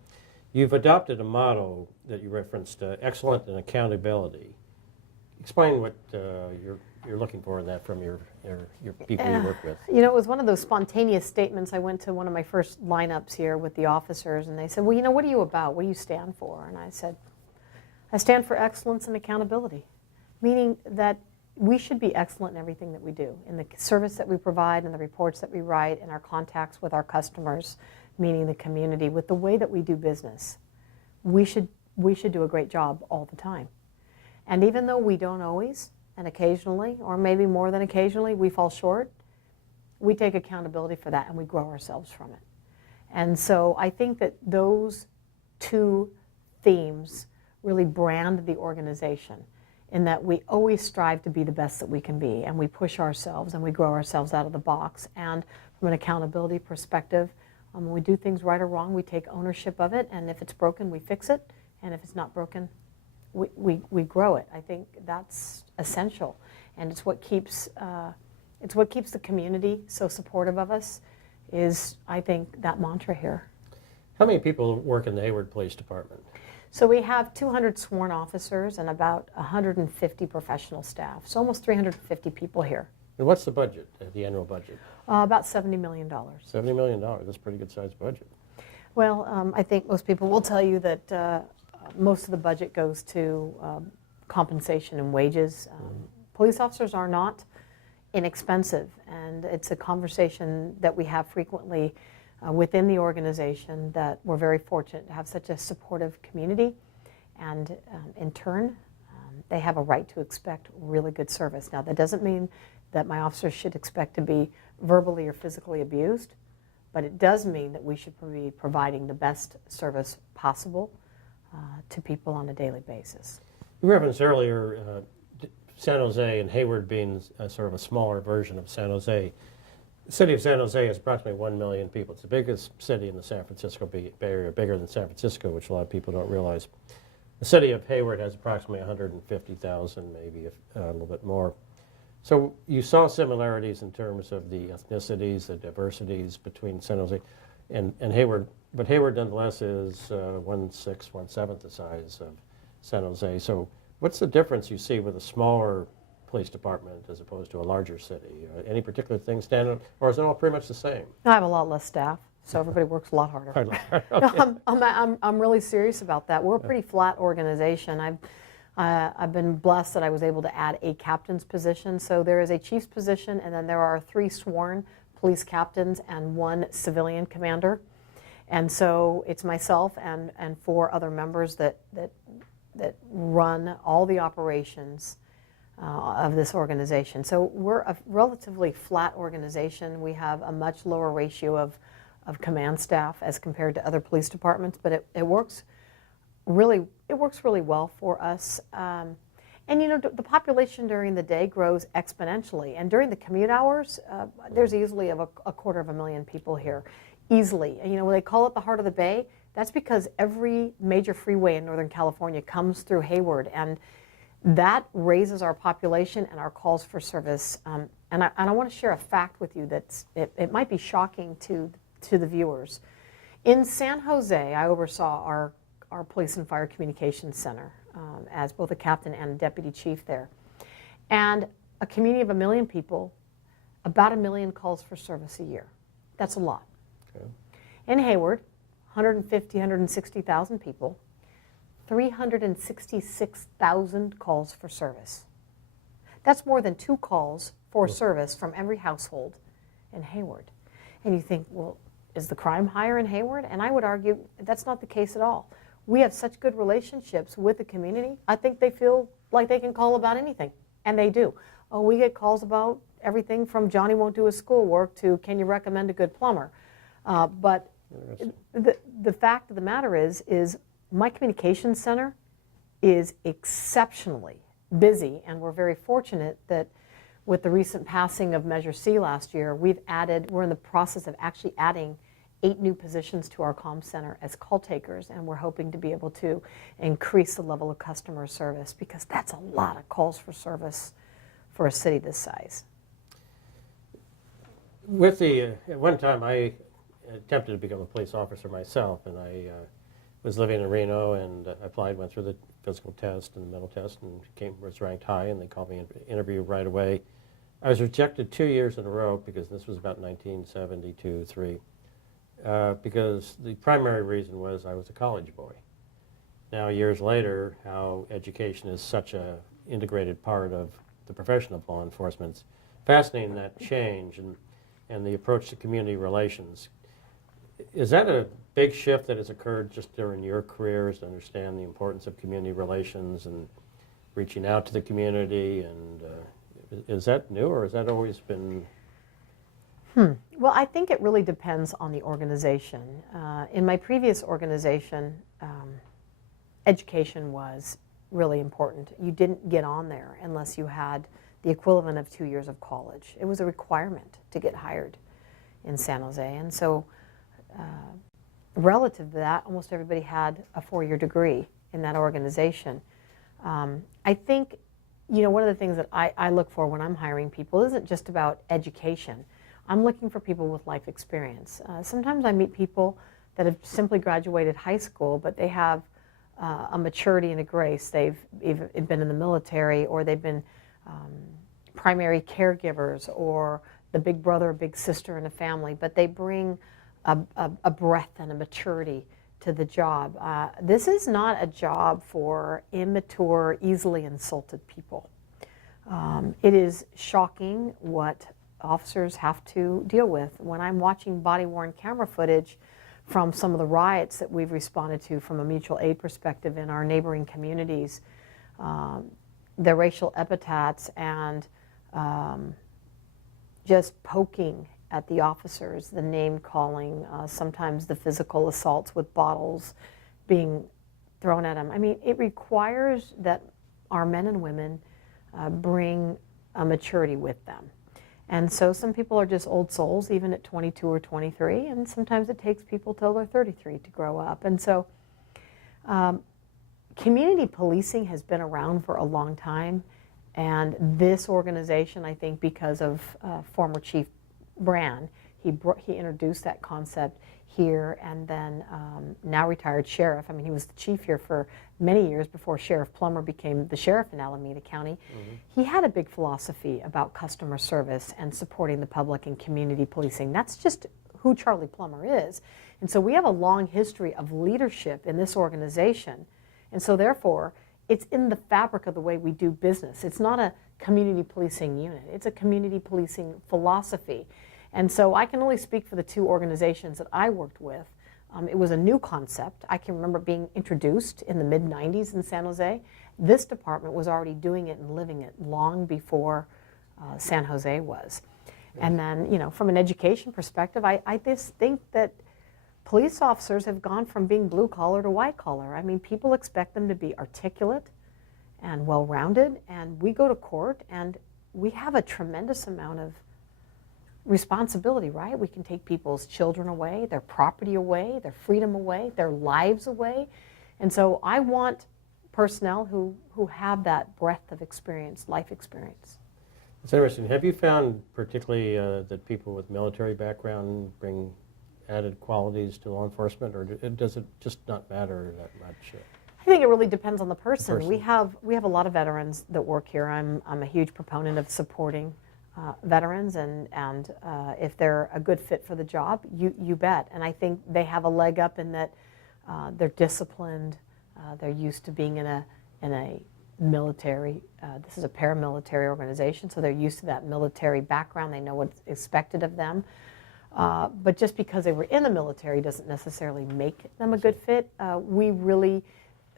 you've adopted a motto that you referenced, excellence and accountability. Explain what you're looking for in that from your people you work with. You know, it was one of those spontaneous statements. I went to one of my first lineups here with the officers, and they said, well, you know, what are you about? What do you stand for? And I said, I stand for excellence and accountability, meaning that we should be excellent in everything that we do, in the service that we provide, in the reports that we write, in our contacts with our customers, meaning the community, with the way that we do business. We should do a great job all the time. And even though we don't always, and occasionally, or maybe more than occasionally, we fall short, we take accountability for that and we grow ourselves from it. And so I think that those two themes really brand the organization, in that we always strive to be the best that we can be, and we push ourselves and we grow ourselves out of the box. And from an accountability perspective, when we do things right or wrong, we take ownership of it, and if it's broken, we fix it, and if it's not broken, we grow it. I think that's essential, and it's what keeps the community so supportive of us, is, I think, that mantra here. How many people work in the Hayward Police Department? So we have 200 sworn officers and about 150 professional staff, so almost 350 people here. And what's the budget, the annual budget? About $70 million. $70 million, that's a pretty good sized budget. Well, I think most people will tell you that most of the budget goes to compensation and wages. Police officers are not inexpensive, and it's a conversation that we have frequently within the organization, that we're very fortunate to have such a supportive community, and in turn, they have a right to expect really good service. Now, that doesn't mean that my officers should expect to be verbally or physically abused, but it does mean that we should be providing the best service possible to people on a daily basis. You referenced earlier San Jose and Hayward being sort of a smaller version of San Jose. The city of San Jose has approximately 1 million people. It's the biggest city in the San Francisco Bay Area, bigger than San Francisco, which a lot of people don't realize. The city of Hayward has approximately 150,000, maybe a little bit more. So you saw similarities in terms of the ethnicities, the diversities between San Jose and Hayward, but Hayward nonetheless is 1/6, 1/7 the size of San Jose. So what's the difference you see with a smaller police department as opposed to a larger city? Any particular thing stand out, or is it all pretty much the same? I have a lot less staff, so everybody works a lot harder. Okay. No, I'm really serious about that. We're a pretty flat organization. I've been blessed that I was able to add a captain's position. So there is a chief's position, and then there are 3 sworn police captains and 1 civilian commander. And so it's myself and 4 other members that run all the operations of this organization. So we're a relatively flat organization. We have a much lower ratio of command staff as compared to other police departments, but it works really well for us. And you know, the population during the day grows exponentially, and during the commute hours, there's easily a 250,000 people here, easily. And you know, when they call it the heart of the Bay, that's because every major freeway in Northern California comes through Hayward, and that raises our population and our calls for service. And I want to share a fact with you that it might be shocking to the viewers. In San Jose, I oversaw our Police and Fire Communications Center as both a captain and a deputy chief there. And a community of 1 million people, about 1 million calls for service a year. That's a lot. Okay. In Hayward, 160,000 people, 366,000 calls for service. That's more than 2 calls for service from every household in Hayward. And you think, well, is the crime higher in Hayward? And I would argue that's not the case at all. We have such good relationships with the community. I think they feel like they can call about anything, and they do. Oh, we get calls about everything from Johnny won't do his schoolwork to can you recommend a good plumber? But the fact of the matter is my communications center is exceptionally busy, and we're very fortunate that with the recent passing of Measure C last year, we're in the process of actually adding 8 new positions to our comm center as call takers, and we're hoping to be able to increase the level of customer service, because that's a lot of calls for service for a city this size. At one time I attempted to become a police officer myself, and I was living in Reno, and I applied, went through the physical test and the mental test, and was ranked high, and they called me in for an interview right away. I was rejected 2 years in a row, because this was about 1972-3, because the primary reason was I was a college boy. Now, years later, how education is such a integrated part of the profession of law enforcement. It's fascinating, that change and the approach to community relations. Is that a big shift that has occurred just during your careers, to understand the importance of community relations and reaching out to the community? And is that new, or has that always been? Well, I think it really depends on the organization. In my previous organization, education was really important. You didn't get on there unless you had the equivalent of 2 years of college. It was a requirement to get hired in San Jose. And so relative to that, almost everybody had a 4-year degree in that organization. I think, you know, one of the things that I look for when I'm hiring people isn't just about education. I'm looking for people with life experience. Sometimes I meet people that have simply graduated high school, but they have a maturity and a grace. They've been in the military, or they've been primary caregivers, or the big brother or big sister in a family, but they bring a breadth and a maturity to the job. This is not a job for immature, easily insulted people. It is shocking what officers have to deal with. When I'm watching body-worn camera footage from some of the riots that we've responded to from a mutual aid perspective in our neighboring communities, the racial epithets and just poking at the officers, the name calling, sometimes the physical assaults with bottles being thrown at them. I mean, it requires that our men and women bring a maturity with them. And so some people are just old souls, even at 22 or 23, and sometimes it takes people till they're 33 to grow up. And so community policing has been around for a long time, and this organization, I think because of former Chief Brand, he introduced that concept here, and then now retired sheriff. I mean, he was the chief here for many years before Sheriff Plummer became the sheriff in Alameda County. He had a big philosophy about customer service and supporting the public and community policing. That's just who Charlie Plummer is. And so we have a long history of leadership in this organization. And so therefore, it's in the fabric of the way we do business. It's not a community policing unit. It's a community policing philosophy. And so I can only speak for the two organizations that I worked with. It was a new concept. I can remember being introduced in the mid-90s in San Jose. This department was already doing it and living it long before San Jose was. And then, you know, from an education perspective, I just think that police officers have gone from being blue collar to white collar. I mean, people expect them to be articulate and well-rounded, and we go to court and we have a tremendous amount of responsibility, right? We can take people's children away, their property away, their freedom away, their lives away. And so I want personnel who have that breadth of experience, life experience. It's interesting. Have you found particularly that people with military background bring added qualities to law enforcement, or does it just not matter that much? I think it really depends on the person. We have a lot of veterans that work here. I'm a huge proponent of supporting veterans, and if they're a good fit for the job, you bet. And I think they have a leg up in that they're disciplined, they're used to being in a military, this is a paramilitary organization, so they're used to that military background, they know what's expected of them. But just because they were in the military doesn't necessarily make them a good fit. We really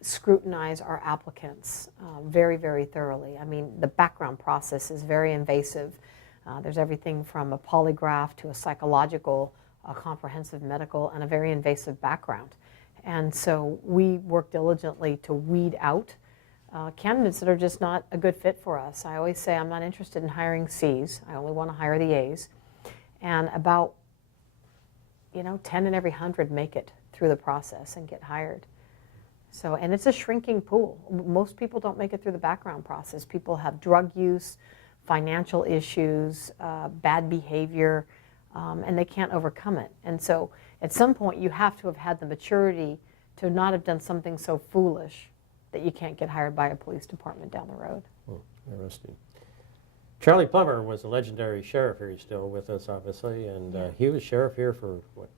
scrutinize our applicants very, very thoroughly. I mean, the background process is very invasive. There's everything from a polygraph to a psychological, a comprehensive medical, and a very invasive background. And so we work diligently to weed out candidates that are just not a good fit for us. I always say I'm not interested in hiring C's. I only want to hire the A's. And about 10 in every 100 make it through the process and get hired. So, and it's a shrinking pool. Most people don't make it through the background process. People have drug use, financial issues, bad behavior, and they can't overcome it. And so at some point you have to have had the maturity to not have done something so foolish that you can't get hired by a police department down the road. Interesting. Charlie Plummer was a legendary sheriff here. He's still with us, obviously, and he was sheriff here for, what,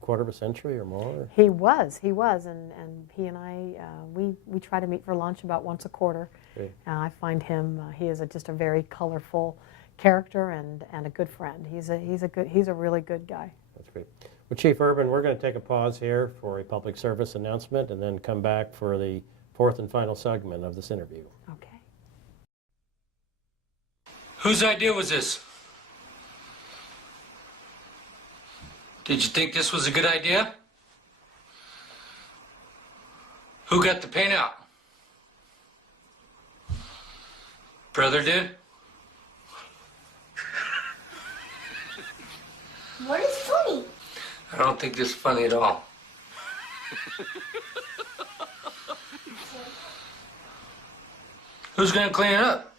quarter of a century or more? He was, and he and I, we try to meet for lunch about once a quarter. I find him, he is just a very colorful character and a good friend. He's a really good guy. That's great. Well, Chief Urban, we're going to take a pause here for a public service announcement and then come back for the fourth and final segment of this interview. Okay. Whose idea was this? Did you think this was a good idea? Who got the paint out? Brother did? What is funny? I don't think this is funny at all. Who's gonna clean it up?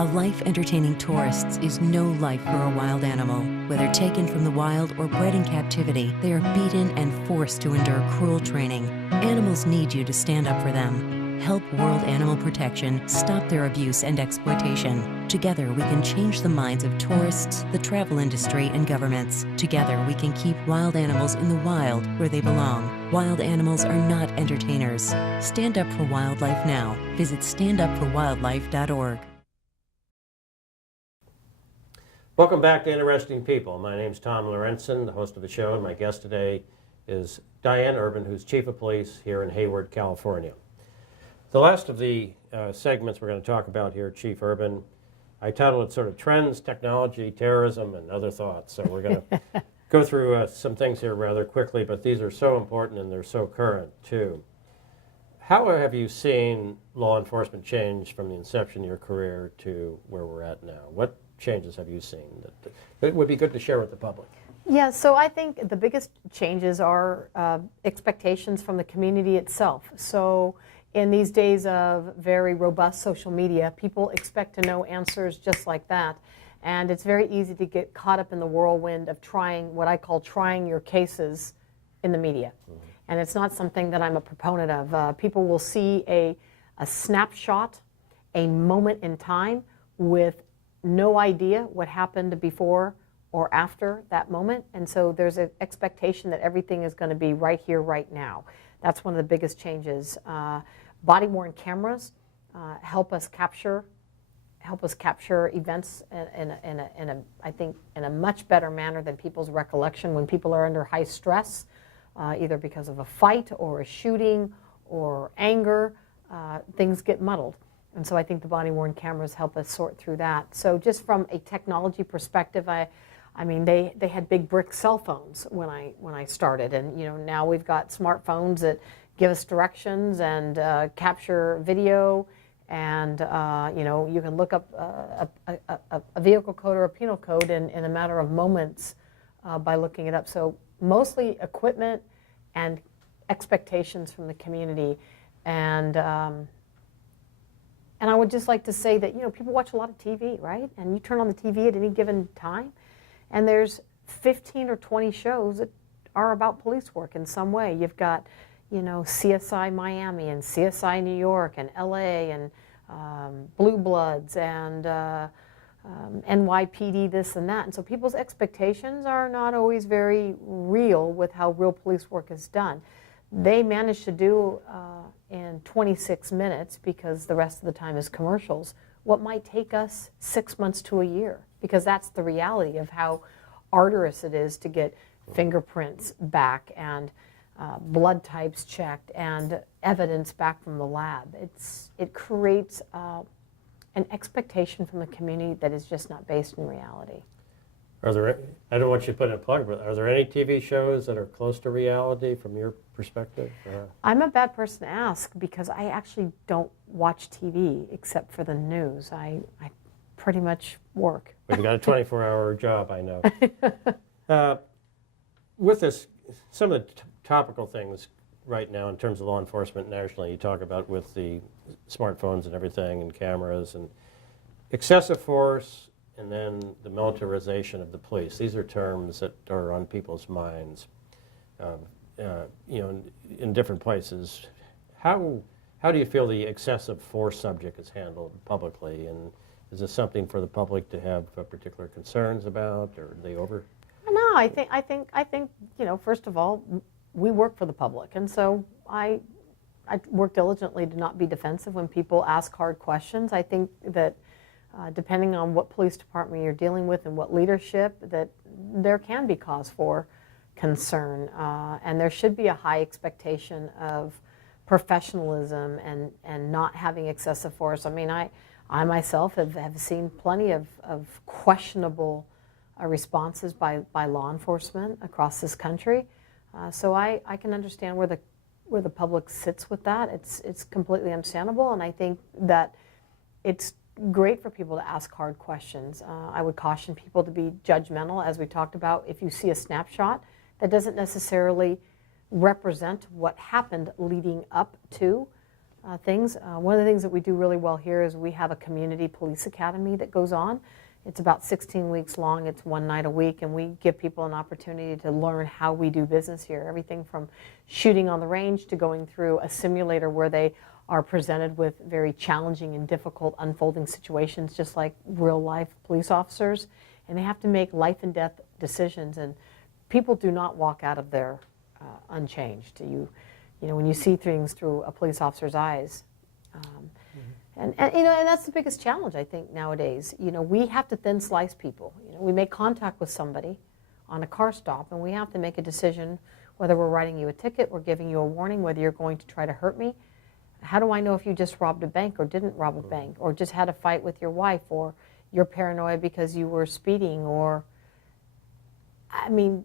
A life entertaining tourists is no life for a wild animal. Whether taken from the wild or bred in captivity, they are beaten and forced to endure cruel training. Animals need you to stand up for them. Help World Animal Protection stop their abuse and exploitation. Together, we can change the minds of tourists, the travel industry, and governments. Together, we can keep wild animals in the wild where they belong. Wild animals are not entertainers. Stand up for wildlife now. Visit standupforwildlife.org. Welcome back to Interesting People. My name's Tom Lorentzen, the host of the show, and my guest today is Diane Urban, who's Chief of Police here in Hayward, California. The last of the segments we're going to talk about here, Chief Urban, I titled it sort of Trends, Technology, Terrorism, and Other Thoughts. So we're going to go through some things here rather quickly, but these are so important and they're so current, too. How have you seen law enforcement change from the inception of your career to where we're at now? What changes have you seen that it would be good to share with the public? Yeah, so I think the biggest changes are expectations from the community itself. So in these days of very robust social media, people expect to know answers just like that. And it's very easy to get caught up in the whirlwind of trying, what I call trying your cases in the media. Mm-hmm. And it's not something that I'm a proponent of. People will see a snapshot, a moment in time with no idea what happened before or after that moment. And so there's an expectation that everything is going to be right here, right now. That's one of the biggest changes. Body-worn cameras help us capture events I think in a much better manner than people's recollection when people are under high stress, either because of a fight or a shooting or anger. Things get muddled. And so I think the body-worn cameras help us sort through that. So just from a technology perspective, I mean, they had big brick cell phones when I started, and now we've got smartphones that give us directions and capture video, and you can look up a vehicle code or a penal code in a matter of moments by looking it up. So mostly equipment and expectations from the community, and I would just like to say that people watch a lot of TV, right? And you turn on the TV at any given time, and there's 15 or 20 shows that are about police work in some way. You've got, CSI Miami and CSI New York and LA and Blue Bloods and NYPD this and that. And so people's expectations are not always very real with how real police work is done. They manage to do in 26 minutes, because the rest of the time is commercials, what might take us 6 months to a year, because that's the reality of how arduous it is to get fingerprints back and blood types checked and evidence back from the lab. It creates an expectation from the community that is just not based in reality. Are there, I don't want you to put in a plug, but are there any TV shows that are close to reality from your perspective? I'm a bad person to ask, because I actually don't watch TV except for the news. I pretty much work. We've got a 24-hour job, I know. With this, some of the topical things right now in terms of law enforcement nationally, you talk about with the smartphones and everything and cameras and excessive force, and then the militarization of the police. These are terms that are on people's minds, in different places. How do you feel the excessive force subject is handled publicly, and is this something for the public to have particular concerns about, or are they over? No, I think first of all, we work for the public, and so I work diligently to not be defensive when people ask hard questions. I think that depending on what police department you're dealing with and what leadership, that there can be cause for concern, and there should be a high expectation of professionalism and not having excessive force. I mean, I myself have seen plenty of questionable responses by law enforcement across this country, so I can understand where the public sits with that. It's completely understandable, and I think that it's great for people to ask hard questions. I would caution people to be judgmental, as we talked about. If you see a snapshot, that doesn't necessarily represent what happened leading up to things. One of the things that we do really well here is we have a community police academy that goes on. It's about 16 weeks long. It's one night a week, and we give people an opportunity to learn how we do business here. Everything from shooting on the range to going through a simulator where they are presented with very challenging and difficult unfolding situations, just like real life police officers. And they have to make life and death decisions, and people do not walk out of there unchanged. You know, when you see things through a police officer's eyes, and you know, and that's the biggest challenge I think nowadays. You know, we have to thin slice people. You know, we make contact with somebody on a car stop, and we have to make a decision whether we're writing you a ticket, we're giving you a warning, whether you're going to try to hurt me. How do I know if you just robbed a bank or didn't rob a bank, or just had a fight with your wife, or you're paranoid because you were speeding, or I mean,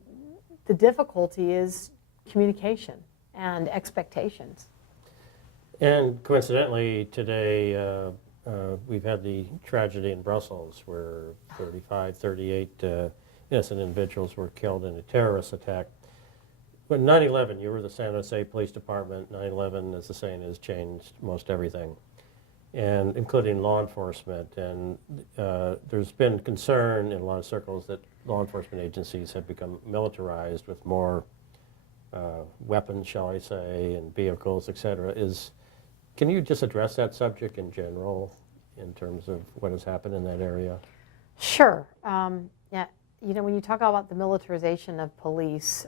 the difficulty is communication and expectations. And coincidentally, today we've had the tragedy in Brussels where 35, 38 innocent individuals were killed in a terrorist attack. But 9/11, you were the San Jose Police Department. 9/11, as the saying is, changed most everything, and including law enforcement. And there's been concern in a lot of circles that law enforcement agencies have become militarized with more weapons, shall I say, and vehicles, et cetera. Can you just address that subject in general in terms of what has happened in that area? Sure. Yeah. You know, when you talk about the militarization of police,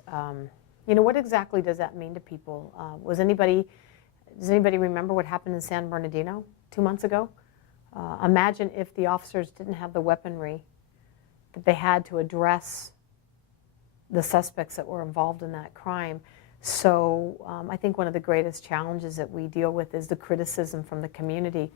you know, what exactly does that mean to people? Does anybody remember what happened in San Bernardino 2 months ago? Imagine if the officers didn't have the weaponry that they had to address the suspects that were involved in that crime. So I think one of the greatest challenges that we deal with is the criticism from the community.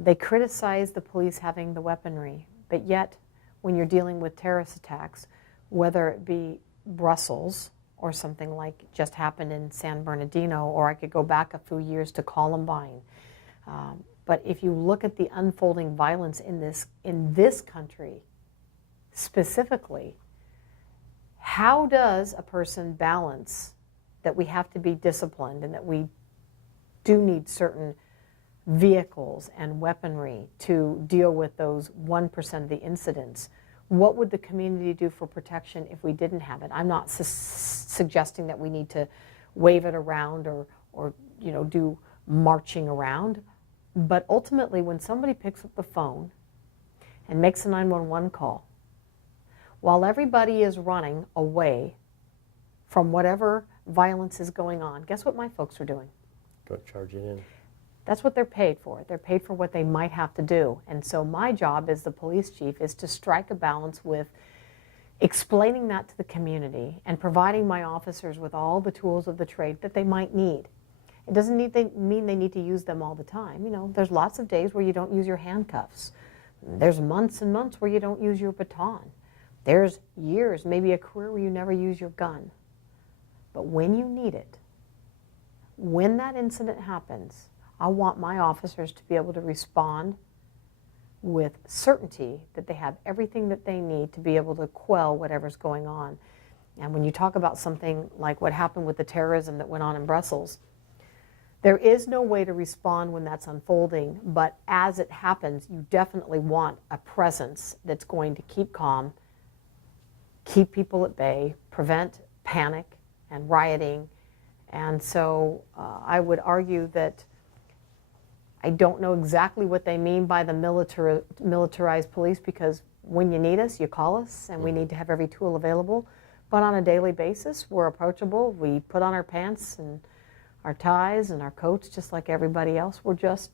They criticize the police having the weaponry, but yet when you're dealing with terrorist attacks, whether it be Brussels or something like just happened in San Bernardino, or I could go back a few years to Columbine. But if you look at the unfolding violence in this country specifically, how does a person balance that we have to be disciplined and that we do need certain vehicles and weaponry to deal with those 1% of the incidents? What would the community do for protection if we didn't have it? I'm not suggesting that we need to wave it around or you know, do marching around, but ultimately when somebody picks up the phone and makes a 911 call, while everybody is running away from whatever violence is going on, guess what my folks are doing? Go charging in. That's what they're paid for. They're paid for what they might have to do. And so my job as the police chief is to strike a balance with explaining that to the community and providing my officers with all the tools of the trade that they might need. It doesn't mean they need to use them all the time. You know, there's lots of days where you don't use your handcuffs. There's months and months where you don't use your baton. There's years, maybe a career where you never use your gun. But when you need it, when that incident happens, I want my officers to be able to respond with certainty that they have everything that they need to be able to quell whatever's going on. And when you talk about something like what happened with the terrorism that went on in Brussels, there is no way to respond when that's unfolding, but as it happens, you definitely want a presence that's going to keep calm, keep people at bay, prevent panic and rioting. And so I would argue that I don't know exactly what they mean by the militarized police, because when you need us, you call us, and we need to have every tool available. But on a daily basis, we're approachable. We put on our pants and our ties and our coats just like everybody else. We're just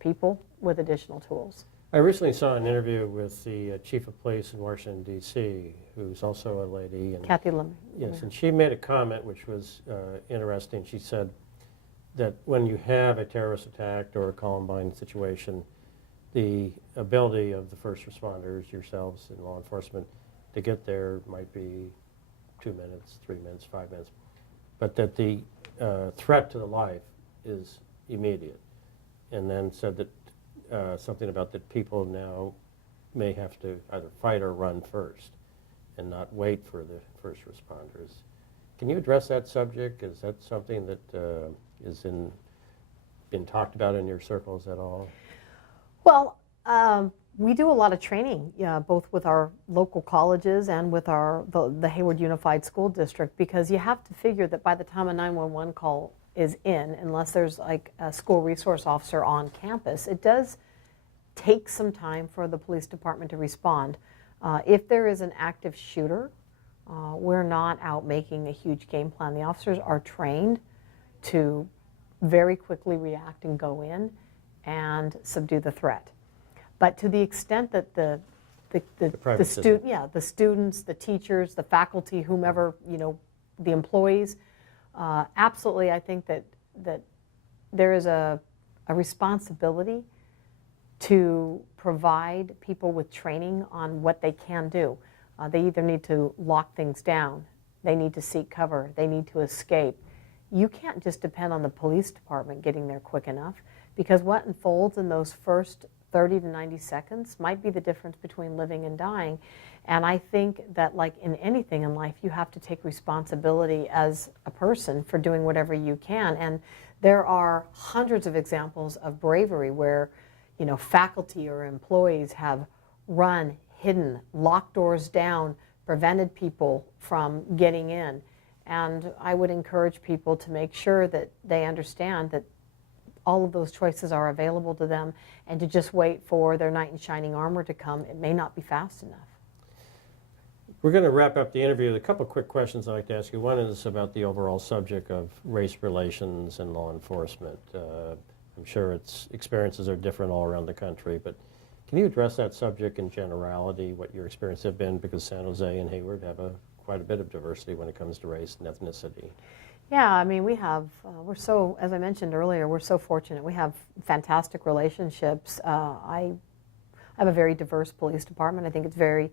people with additional tools. I recently saw an interview with the chief of police in Washington, D.C., who's also a lady. And, Kathy Lemon. Yes, and she made a comment which was interesting. She said that when you have a terrorist attack or a Columbine situation, the ability of the first responders, yourselves and law enforcement, to get there might be 2 minutes, 3 minutes, 5 minutes, but that the threat to the life is immediate. And then said that something about that people now may have to either fight or run first and not wait for the first responders. Can you address that subject? Is that something that is in been talked about in your circles at all? Well, we do a lot of training, both with our local colleges and with the Hayward Unified School District, because you have to figure that by the time a 911 call is in, unless there's like a school resource officer on campus, it does take some time for the police department to respond. If there is an active shooter, we're not out making a huge game plan. The officers are trained to very quickly react and go in and subdue the threat. But to the extent that the students, the teachers, the faculty, whomever, the employees, absolutely, I think that there is a responsibility to provide people with training on what they can do. They either need to lock things down, they need to seek cover, they need to escape. You can't just depend on the police department getting there quick enough, because what unfolds in those first 30 to 90 seconds might be the difference between living and dying. And I think that, like in anything in life, you have to take responsibility as a person for doing whatever you can. And there are hundreds of examples of bravery where, faculty or employees have run, hidden, locked doors down, prevented people from getting in. And I would encourage people to make sure that they understand that all of those choices are available to them, and to just wait for their knight in shining armor to come, it may not be fast enough. We're going to wrap up the interview with a couple of quick questions I'd like to ask you. One is about the overall subject of race relations and law enforcement. I'm sure its experiences are different all around the country, but can you address that subject in generality, what your experiences have been, because San Jose and Hayward have quite a bit of diversity when it comes to race and ethnicity? Yeah, I mean, we have, we're so, as I mentioned earlier, we're so fortunate. We have fantastic relationships. I have a very diverse police department. I think it's very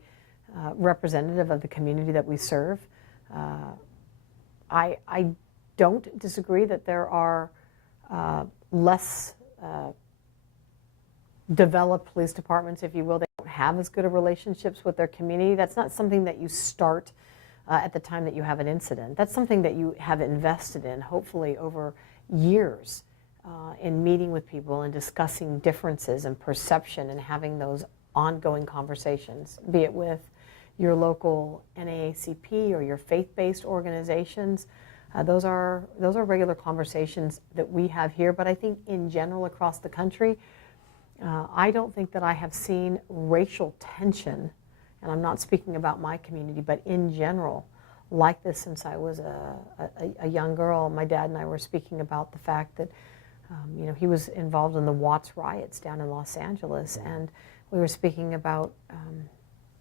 representative of the community that we serve. I don't disagree that there are less developed police departments, if you will. They don't have as good of relationships with their community. That's not something that you start at the time that you have an incident. That's something that you have invested in, hopefully over years, in meeting with people and discussing differences and perception and having those ongoing conversations, be it with your local NAACP or your faith-based organizations. Those are regular conversations that we have here, but I think in general across the country, I don't think that I have seen racial tension, and I'm not speaking about my community, but in general, like this since I was a young girl. My dad and I were speaking about the fact that he was involved in the Watts riots down in Los Angeles, and we were speaking about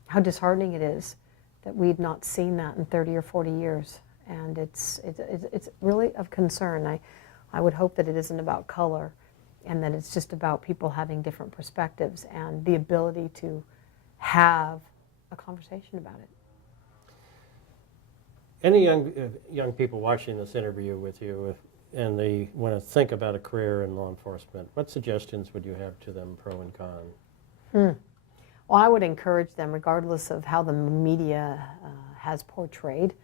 how disheartening it is that we'd not seen that in 30 or 40 years. And it's really of concern. I would hope that it isn't about color, and that it's just about people having different perspectives and the ability to have a conversation about it. Any young people watching this interview with you, and they want to think about a career in law enforcement, what suggestions would you have to them, pro and con? Well, I would encourage them, regardless of how the media has portrayed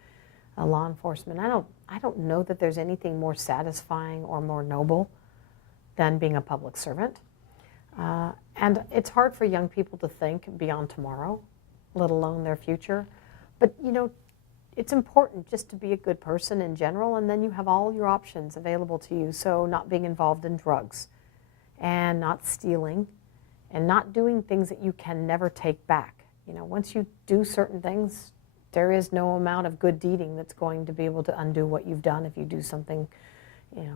law enforcement. I don't know that there's anything more satisfying or more noble than being a public servant. And it's hard for young people to think beyond tomorrow, let alone their future. But it's important just to be a good person in general, and then you have all your options available to you. So not being involved in drugs, and not stealing, and not doing things that you can never take back. Once you do certain things, there is no amount of good deeding that's going to be able to undo what you've done if you do something,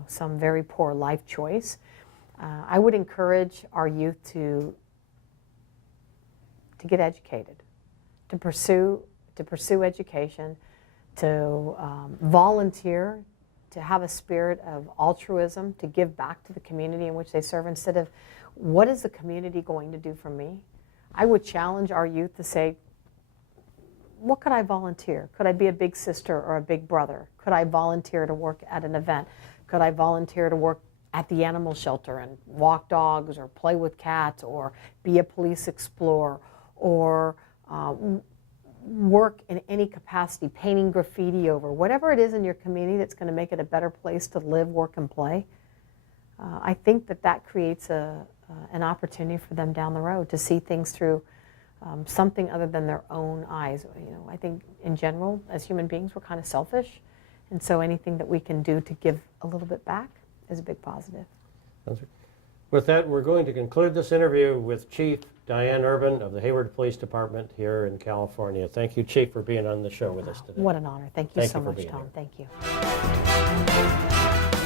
some very poor life choice. I would encourage our youth to get educated, to pursue education, to volunteer, to have a spirit of altruism, to give back to the community in which they serve, instead of what is the community going to do for me? I would challenge our youth to say, what could I volunteer? Could I be a big sister or a big brother? Could I volunteer to work at an event? Could I volunteer to work at the animal shelter and walk dogs or play with cats, or be a police explorer, or work in any capacity, painting graffiti over, whatever it is in your community that's going to make it a better place to live, work, and play? I think that creates an opportunity for them down the road to see things through something other than their own eyes. I think in general, as human beings, we're kind of selfish, and so anything that we can do to give a little bit back is a big positive. With that, we're going to conclude this interview with Chief Diane Urban of the Hayward Police Department here in California. Thank you, Chief, for being on the show with us today. What an honor. Thank you so for much, being Tom. here. Thank you.